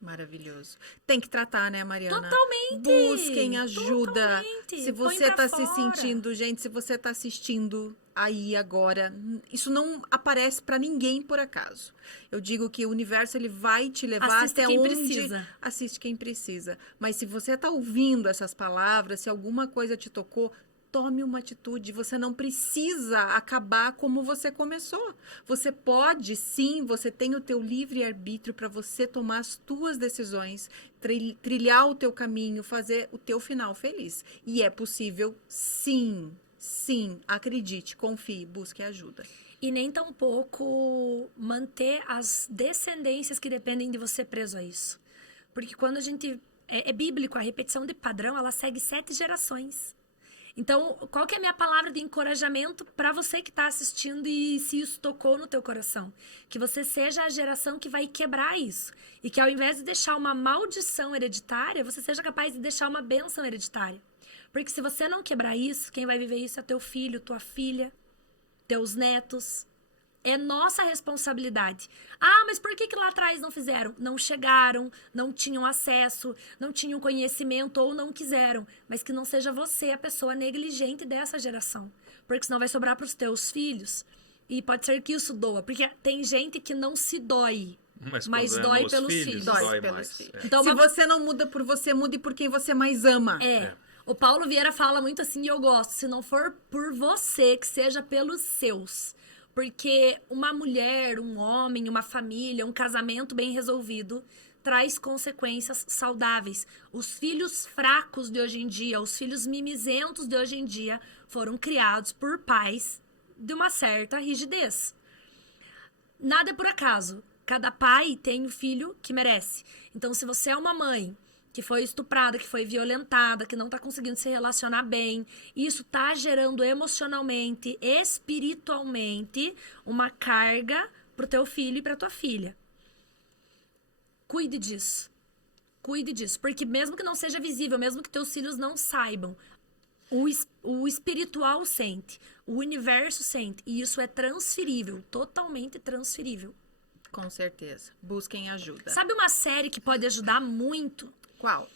Maravilhoso. Tem que tratar, né, Mariana? Totalmente! Busquem ajuda. Totalmente. Se Põe você pra tá se fora. sentindo, gente, se você tá assistindo aí agora, isso não aparece pra ninguém por acaso. Eu digo que o universo ele vai te levar Assista até quem onde precisa. assiste quem precisa. Mas se você tá ouvindo essas palavras, se alguma coisa te tocou, tome uma atitude. Você não precisa acabar como você começou. Você pode, sim, você tem o teu livre-arbítrio para você tomar as tuas decisões, trilhar o teu caminho, fazer o teu final feliz. E é possível, sim. Sim, acredite, confie, busque ajuda. E nem tampouco manter as descendências que dependem de você preso a isso. Porque quando a gente... É bíblico, a repetição de padrão, ela segue 7 gerações. Então, qual que é a minha palavra de encorajamento para você que está assistindo e se isso tocou no teu coração? Que você seja a geração que vai quebrar isso. E que ao invés de deixar uma maldição hereditária, você seja capaz de deixar uma bênção hereditária. Porque se você não quebrar isso, quem vai viver isso é teu filho, tua filha, teus netos. É nossa responsabilidade. Ah, mas por que lá atrás não fizeram? Não chegaram, não tinham acesso, não tinham conhecimento ou não quiseram. Mas que não seja você a pessoa negligente dessa geração. Porque senão vai sobrar para os teus filhos. E pode ser que isso doa. Porque tem gente que não se dói. Mas quando dói nos pelos filhos. Dói mais. pelos filhos. Então, Se você não muda por você, mude por quem você mais ama. O Paulo Vieira fala muito assim e eu gosto. Se não for por você, que seja pelos seus. Porque uma mulher, um homem, uma família, um casamento bem resolvido traz consequências saudáveis. Os filhos fracos de hoje em dia, os filhos mimizentos de hoje em dia foram criados por pais de uma certa rigidez. Nada é por acaso. Cada pai tem o filho que merece. Então, se você é uma mãe que foi estuprada, que foi violentada, que não está conseguindo se relacionar bem, isso está gerando emocionalmente, espiritualmente, uma carga pro teu filho e pra tua filha. Cuide disso. Cuide disso. Porque mesmo que não seja visível, mesmo que teus filhos não saibam, o espiritual sente, o universo sente. E isso é transferível, totalmente transferível. Com certeza. Busquem ajuda. Sabe uma série que pode ajudar muito? Qual?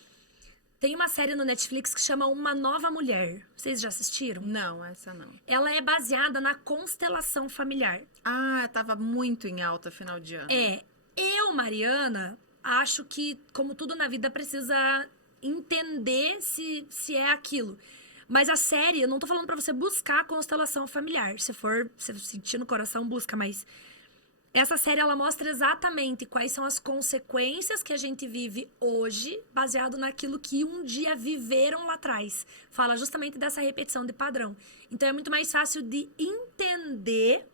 Tem uma série no Netflix que chama Uma Nova Mulher. Vocês já assistiram? Não, essa não. Ela é baseada na constelação familiar. Ah, tava muito em alta final de ano. Eu, Mariana, acho que, como tudo na vida, precisa entender se é aquilo. Mas a série, eu não tô falando pra você buscar a constelação familiar. Se sentir no coração, busca, mas... Essa série, ela mostra exatamente quais são as consequências que a gente vive hoje, baseado naquilo que um dia viveram lá atrás. Fala justamente dessa repetição de padrão. Então, é muito mais fácil de entender,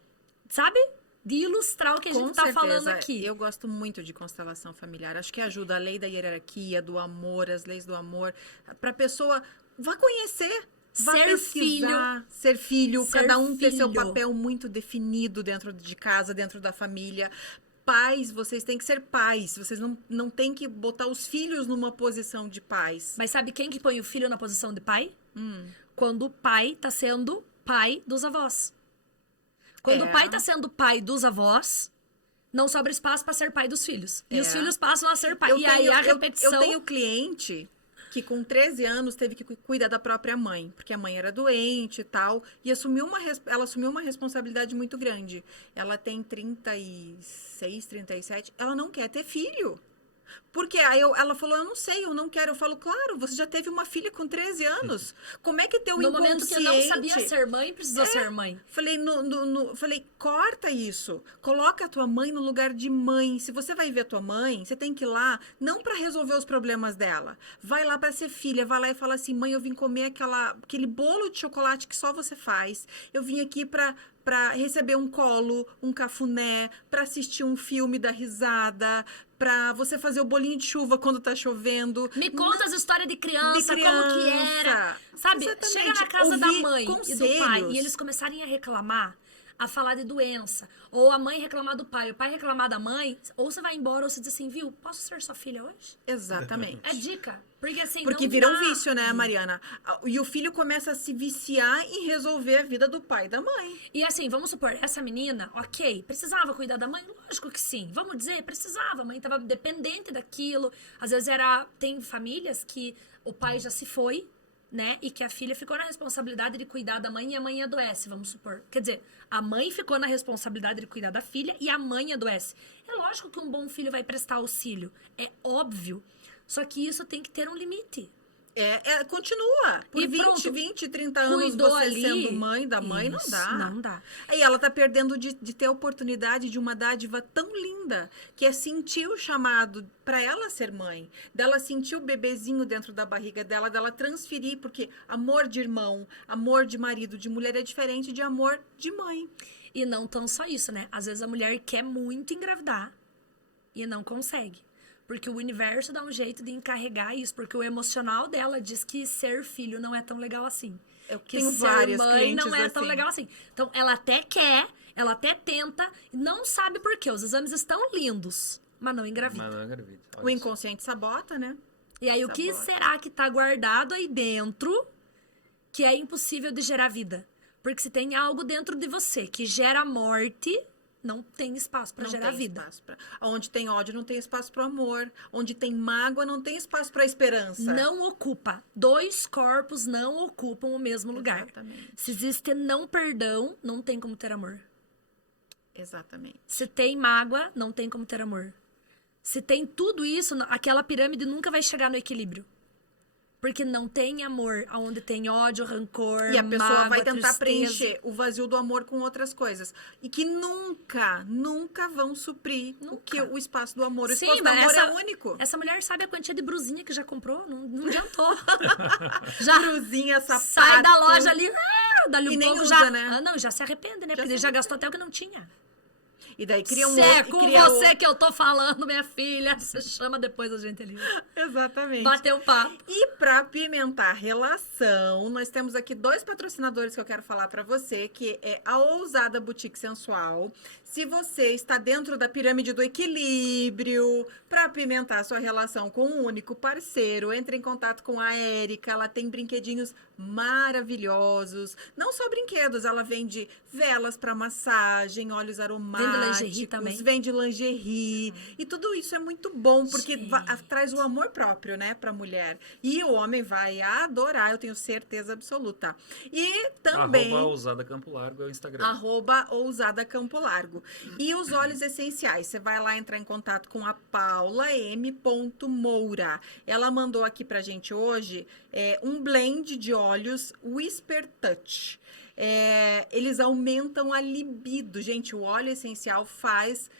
sabe? De ilustrar o que a gente tá falando aqui. Eu gosto muito de constelação familiar. Acho que ajuda a lei da hierarquia, do amor, as leis do amor. Pra pessoa, vá conhecer. Vá pesquisar, ser filho, cada um ter seu papel muito definido dentro de casa, dentro da família. Pais, vocês têm que ser pais, vocês não têm que botar os filhos numa posição de pais. Mas sabe quem que põe o filho na posição de pai? Quando o pai tá sendo pai dos avós. Quando o pai tá sendo pai dos avós, não sobra espaço para ser pai dos filhos. E os filhos passam a ser pai. Aí a repetição... Eu tenho cliente... que com 13 anos teve que cuidar da própria mãe, porque a mãe era doente e tal, e ela assumiu uma responsabilidade muito grande. Ela tem 36, 37, ela não quer ter filho. Porque aí ela falou, eu não sei, eu não quero. Eu falo, claro, você já teve uma filha com 13 anos. Como é que teu no inconsciente... momento que eu não sabia ser mãe, precisou ser mãe. Falei, corta isso. Coloca a tua mãe no lugar de mãe. Se você vai ver a tua mãe, você tem que ir lá, não para resolver os problemas dela. Vai lá para ser filha. Vai lá e fala assim, mãe, eu vim comer aquele bolo de chocolate que só você faz. Eu vim aqui para receber um colo, um cafuné, para assistir um filme da risada, para você fazer o bolinho de chuva quando tá chovendo. Me conta as histórias de criança, como que era. Sabe, Exatamente. Chega na casa da mãe conselhos. e do pai e eles começarem a reclamar. a falar de doença, ou a mãe reclamar do pai, o pai reclamar da mãe, ou você vai embora, ou você diz assim, viu, posso ser sua filha hoje? Exatamente. É dica. Porque assim, Porque não vira um dá. vício, né, Mariana? E o filho começa a se viciar em resolver a vida do pai e da mãe. E assim, vamos supor, essa menina, ok, precisava cuidar da mãe? Lógico que sim. Vamos dizer, precisava. A mãe estava dependente daquilo. Às vezes tem famílias que o pai já se foi, né? E que a filha ficou na responsabilidade de cuidar da mãe e a mãe adoece, vamos supor. Quer dizer, a mãe ficou na responsabilidade de cuidar da filha e a mãe adoece. É lógico que um bom filho vai prestar auxílio. É óbvio. Só que isso tem que ter um limite. Continua. Por E 20, pronto. 20, 30 anos Cuidou você ali. sendo mãe da mãe, Isso, não dá. não dá. Aí ela tá perdendo de ter a oportunidade de uma dádiva tão linda, que é sentir o chamado para ela ser mãe, dela sentir o bebezinho dentro da barriga dela transferir, porque amor de irmão, amor de marido, de mulher é diferente de amor de mãe. E não tão só isso, né? Às vezes a mulher quer muito engravidar e não consegue. Porque o universo dá um jeito de encarregar isso, porque o emocional dela diz que ser filho não é tão legal assim. Eu Que tenho ser várias mãe clientes não é tão assim. legal assim. Então, ela até quer, ela até tenta, não sabe por quê. Os exames estão lindos, mas não engravida. Mas não engravida. Olha O inconsciente sabota, né? E aí, o que Sabota. será que tá guardado aí dentro que é impossível de gerar vida? Porque se tem algo dentro de você que gera morte, não tem espaço para Não gerar tem vida. espaço onde tem ódio, não tem espaço para amor. Onde tem mágoa, não tem espaço para esperança. Não ocupa. Dois corpos não ocupam o mesmo lugar. Exatamente. Se existe não perdão, não tem como ter amor. Exatamente. Se tem mágoa, não tem como ter amor. Se tem tudo isso, aquela pirâmide nunca vai chegar no equilíbrio. Porque não tem amor, onde tem ódio, rancor, E a pessoa mágoa, vai tentar tristeza. preencher o vazio do amor com outras coisas. E que nunca vão suprir o espaço do amor. O Sim, espaço do mas amor essa, é único. Essa mulher sabe a quantia de brusinha que já comprou? Não adiantou. Já Brusinha, sapato. sai da loja ali, dali E um nem pouco usa, já... né? Ah, não, já se arrepende, né? Já Porque se ele já gastou até o que não tinha. E daí cria um Se é outro. com cria você outro. que eu tô falando, minha filha. Você chama depois a gente ali. Exatamente. Bateu o papo. E para pimentar a relação, nós temos aqui 2 patrocinadores que eu quero falar para você, que é a Ousada Boutique Sensual. Se você está dentro da pirâmide do equilíbrio, para pimentar a sua relação com um único parceiro, entre em contato com a Érica. Ela tem brinquedinhos maravilhosos. Não só brinquedos, ela vende velas para massagem, óleos aromáticos. Vende lingerie também. Vende lingerie. E tudo isso é muito bom, porque Gente. traz o amor próprio, né, pra mulher. E o homem vai adorar, eu tenho certeza absoluta. E também... @ousada Campo Largo é o Instagram. @ousada Campo Largo. E os óleos essenciais, você vai lá entrar em contato com a Paula M. Moura. Ela mandou aqui pra gente hoje um blend de óleos Whisper Touch. Eles aumentam a libido. Gente, o óleo essencial faz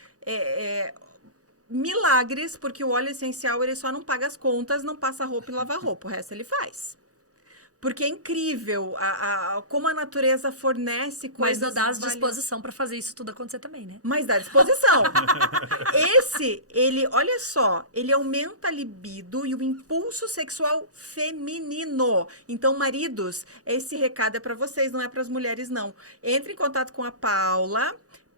milagres, porque o óleo essencial ele só não paga as contas, não passa roupa e lava roupa. O resto ele faz. Porque é incrível como a natureza fornece Mas coisas... não dá as valiosas. disposição pra fazer isso tudo acontecer também, né? Mas dá disposição. Olha só, ele aumenta a libido e o impulso sexual feminino. Então, maridos, esse recado é para vocês, não é para as mulheres, não. Entre em contato com a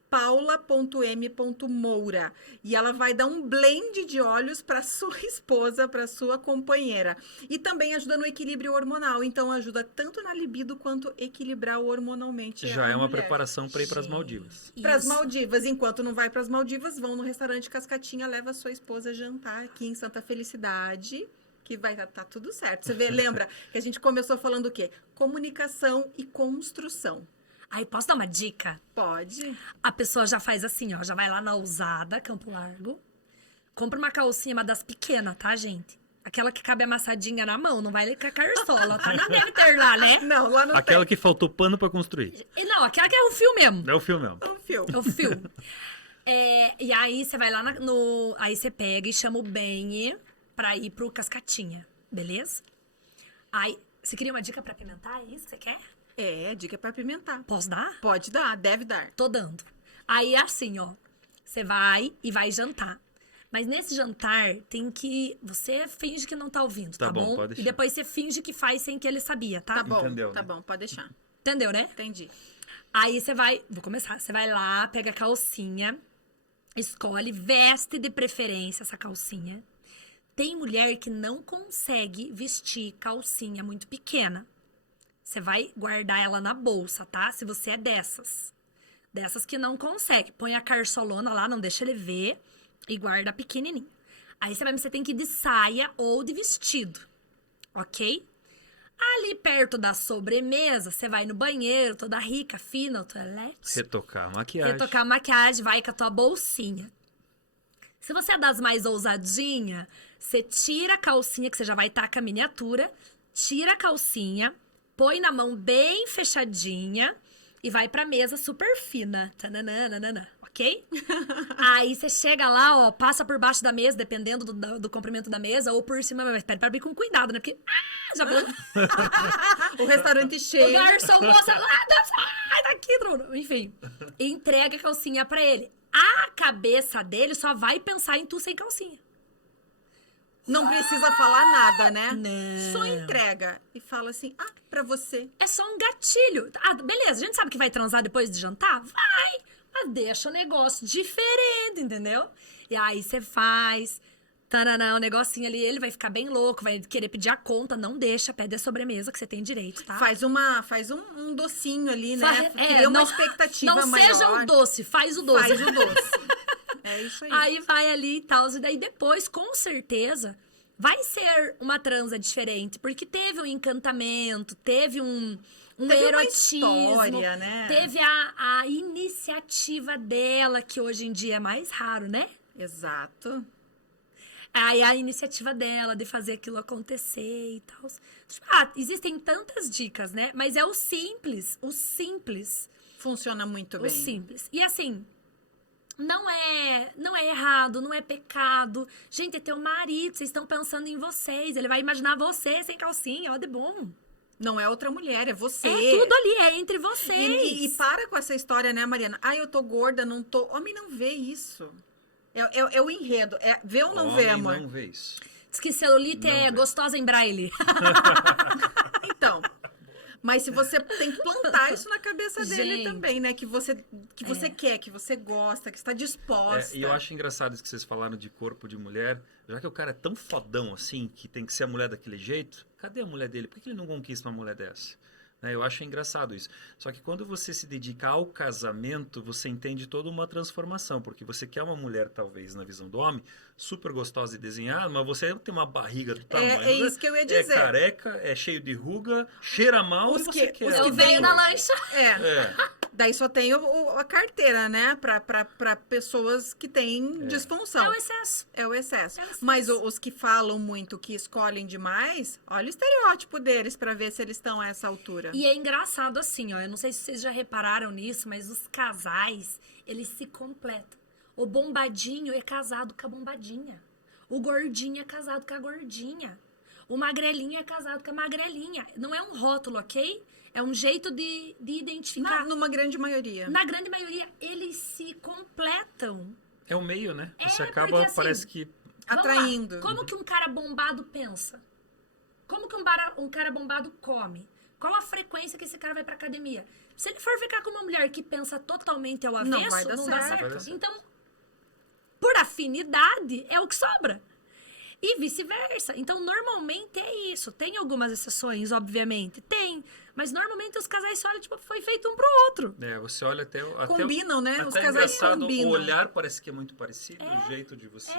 paula.m.moura, e ela vai dar um blend de óleos para sua esposa, para sua companheira. E também ajuda no equilíbrio hormonal, então ajuda tanto na libido quanto equilibrar hormonalmente. Já a é uma mulher. preparação para ir para as Maldivas. Para as Isso. Maldivas, enquanto não vai para as Maldivas, vão no restaurante Cascatinha, leva a sua esposa a jantar aqui em Santa Felicidade, que vai estar tudo certo. Você vê, lembra que a gente começou falando o quê? Comunicação e construção. Aí, posso dar uma dica? Pode. A pessoa já faz assim, ó. Já vai lá na Ousada, Campo Largo. Compra uma calcinha, uma das pequenas, tá, gente? Aquela que cabe amassadinha na mão, não vai com a carçola, tá? Não deve ter lá, né? Não, lá não Aquela que faltou pano para construir. E não, aquela que é o fio mesmo. É o filme mesmo. tem um fio. É o fio. E aí, você vai lá aí você pega e chama o Benny pra ir pro Cascatinha, beleza? Aí, você queria uma dica pra pimentar? É isso que você quer? Dica para apimentar. Posso dar? Pode dar, deve dar. Tô dando. Aí é assim, ó. Você vai e vai jantar. Mas nesse jantar, tem que... Você finge que não tá ouvindo, Tá tá, bom, bom? pode deixar. E depois você finge que faz sem que ele sabia, tá? Tá bom, Entendeu, tá né? bom, pode deixar. Entendeu, né? Entendi. Aí você vai... Vou começar. Você vai lá, pega a calcinha, escolhe, veste de preferência essa calcinha. Tem mulher que não consegue vestir calcinha muito pequena. Você vai guardar ela na bolsa, tá? Se você é dessas. Dessas que não consegue. Põe a carçolona lá, não deixa ele ver. E guarda pequenininho. Aí você tem que ir de saia ou de vestido. Ok? Ali perto da sobremesa, você vai no banheiro, toda rica, fina, no toalete. Retocar a maquiagem. Retocar a maquiagem, vai com a tua bolsinha. Se você é das mais ousadinha, você tira a calcinha, que você já vai estar com a miniatura, tira a calcinha, põe na mão bem fechadinha e vai pra mesa super fina. Tananana, ok? Aí você chega lá, ó, passa por baixo da mesa, dependendo do comprimento da mesa, ou por cima, mas pera, ir com cuidado, né? Porque, já O restaurante o cheio. garçom, moça, sai daqui, Bruno. Enfim, entrega a calcinha pra ele. A cabeça dele só vai pensar em tu sem calcinha. Não precisa falar nada, né? Não. Só entrega e fala assim, pra você. É só um gatilho. Ah, beleza, a gente sabe que vai transar depois de jantar? Vai! Mas deixa o negócio diferente, entendeu? E aí você faz... Tananã, o negocinho ali, ele vai ficar bem louco, vai querer pedir a conta, não deixa, pede a sobremesa que você tem direito, tá? Faz um docinho ali, né? Cria uma expectativa não maior. Não seja um doce, faz o doce. Faz o doce. É isso aí. Aí vai ali e tal, e daí depois, com certeza, vai ser uma transa diferente, porque teve um encantamento, teve um Teve erotismo, uma história, né? teve a iniciativa dela, que hoje em dia é mais raro, né? Exato. Aí a iniciativa dela de fazer aquilo acontecer e tal. Existem tantas dicas, né? Mas é o simples. Funciona muito O bem. simples. E assim, não é errado, não é pecado. Gente, é teu marido, vocês estão pensando em vocês. Ele vai imaginar você sem calcinha, ó, de bom. Não é outra mulher, é você. É tudo ali, é entre vocês. E para com essa história, né, Mariana? Eu tô gorda, não tô... Homem não vê isso. É o enredo. Vê ou não vê, amor? Não vê isso. Diz que celulite Não é vê. gostosa em braille. Então, mas se você tem que plantar isso na cabeça dele Gente. também, né? Que você quer, que você gosta, que está disposta. E eu acho engraçado isso que vocês falaram de corpo de mulher. Já que o cara é tão fodão assim, que tem que ser a mulher daquele jeito, cadê a mulher dele? Por que ele não conquista uma mulher dessa? Eu acho engraçado isso. Só que quando você se dedica ao casamento, você entende toda uma transformação. Porque você quer uma mulher, talvez, na visão do homem, super gostosa e desenhada, mas você tem uma barriga do tamanho. É isso que eu ia dizer. É careca, é cheio de ruga, cheira mal Os e que- você quer. os que Eu outra venho na coisa. lancha. É. Daí só tem a carteira, né? Pra pessoas que têm disfunção. É o excesso. É o excesso. É o excesso. Mas os que falam muito, que escolhem demais, olha o estereótipo deles pra ver se eles estão a essa altura. E é engraçado assim, ó. Eu não sei se vocês já repararam nisso, mas os casais, eles se completam. O bombadinho é casado com a bombadinha. O gordinho é casado com a gordinha. O magrelinho é casado com a magrelinha. Não é um rótulo, ok? É um jeito de identificar. Numa grande maioria. Na grande maioria, eles se completam. É o meio, né? Você porque, acaba, assim, parece que... Vamos lá. Atraindo. Como que um cara bombado pensa? Como que um cara bombado come? Qual a frequência que esse cara vai pra academia? Se ele for ficar com uma mulher que pensa totalmente ao avesso, Não vai dar não certo. dá Não vai certo. dar certo. Então, por afinidade, é o que sobra. E vice-versa. Então, normalmente é isso. Tem algumas exceções, obviamente. Tem. Mas normalmente os casais se olham, tipo, foi feito um pro outro. Você olha até... Combinam, né? Os Até casais engraçado, combinam. o olhar parece que é muito parecido, o jeito de você...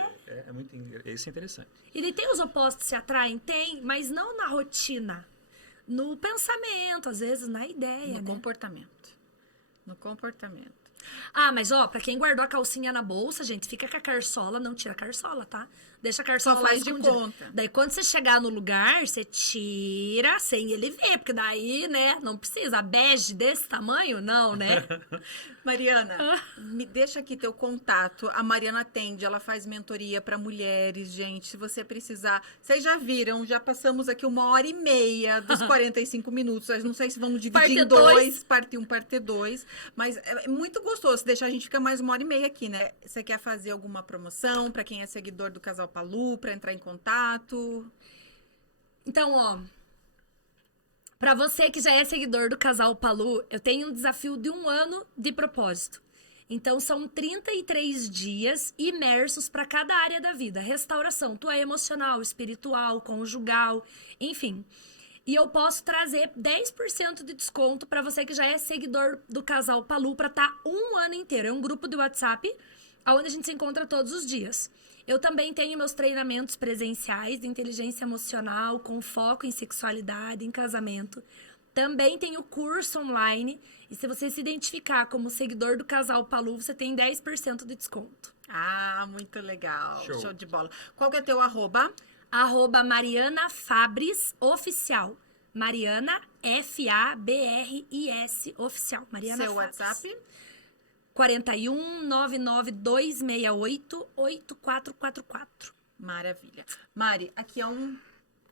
Isso é interessante. E daí tem os opostos se atraem? Tem, mas não na rotina. No pensamento, às vezes, na ideia, No né? comportamento. No comportamento. Ah, mas ó, pra quem guardou a calcinha na bolsa, gente, fica com a carçola, não tira a carçola, tá? Deixa a carçola Só lá faz de escondida. conta. Daí quando você chegar no lugar, você tira sem ele ver, porque daí, né, não precisa. Bege desse tamanho, não, né? Mariana, me deixa aqui teu contato. A Mariana atende, ela faz mentoria para mulheres, gente. Se você precisar. Vocês já viram, já passamos aqui 1h30 dos 45 minutos. Eu não sei se vamos dividir Parte em dois. dois, parte 1, parte 2. Mas é muito gostoso. Se deixar, a gente fica mais 1h30 aqui, né? Você quer fazer alguma promoção para quem é seguidor do Casal Palu, para entrar em contato? Então, ó, Pra você que já é seguidor do Casal Palu, eu tenho um desafio de 1 ano de propósito. Então, são 33 dias imersos para cada área da vida. Restauração, tua emocional, espiritual, conjugal, enfim. E eu posso trazer 10% de desconto para você que já é seguidor do Casal Palu para estar 1 ano inteiro. É um grupo de WhatsApp onde a gente se encontra todos os dias. Eu também tenho meus treinamentos presenciais de inteligência emocional, com foco em sexualidade, em casamento. Também tenho curso online. E se você se identificar como seguidor do Casal Palu, você tem 10% de desconto. Ah, muito legal. Show. Show de bola. Qual que é teu arroba? @Mariana Fabris Oficial. Mariana Fabris Oficial. Mariana Seu Fabris. WhatsApp? 41 99268 8444. Maravilha. Mari, aqui é um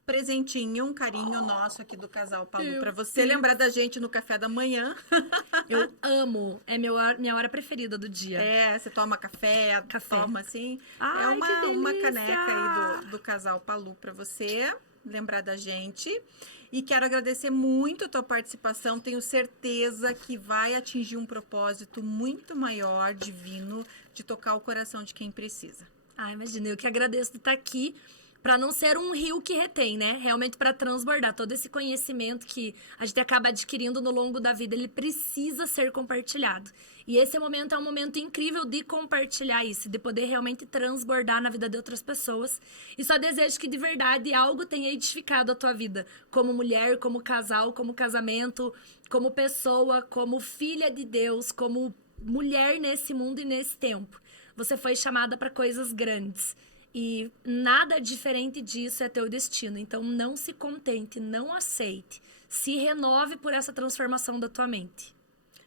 presentinho, um carinho nosso aqui do Casal Palu Meu pra você Deus. lembrar da gente no café da manhã. Eu amo. É minha hora preferida do dia. É, você toma café, Café. toma assim. Ai, é uma, que uma delícia! caneca aí do Casal Palu pra você lembrar da gente. E quero agradecer muito a tua participação. Tenho certeza que vai atingir um propósito muito maior, divino, de tocar o coração de quem precisa. Ah, imagina, eu que agradeço de estar aqui para não ser um rio que retém, né? Realmente para transbordar todo esse conhecimento que a gente acaba adquirindo no longo da vida, ele precisa ser compartilhado. E esse momento é um momento incrível de compartilhar isso, de poder realmente transbordar na vida de outras pessoas. E só desejo que de verdade algo tenha edificado a tua vida, como mulher, como casal, como casamento, como pessoa, como filha de Deus, como mulher nesse mundo e nesse tempo. Você foi chamada para coisas grandes. E nada diferente disso é teu destino. Então, não se contente, não aceite. Se renove por essa transformação da tua mente.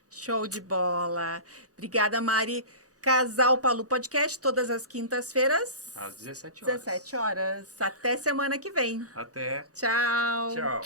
Show de bola. Obrigada, Mari. Casal Palu Podcast, todas as quintas-feiras, Às 17 horas. 17 horas. Até semana que vem. Até. Tchau. Tchau.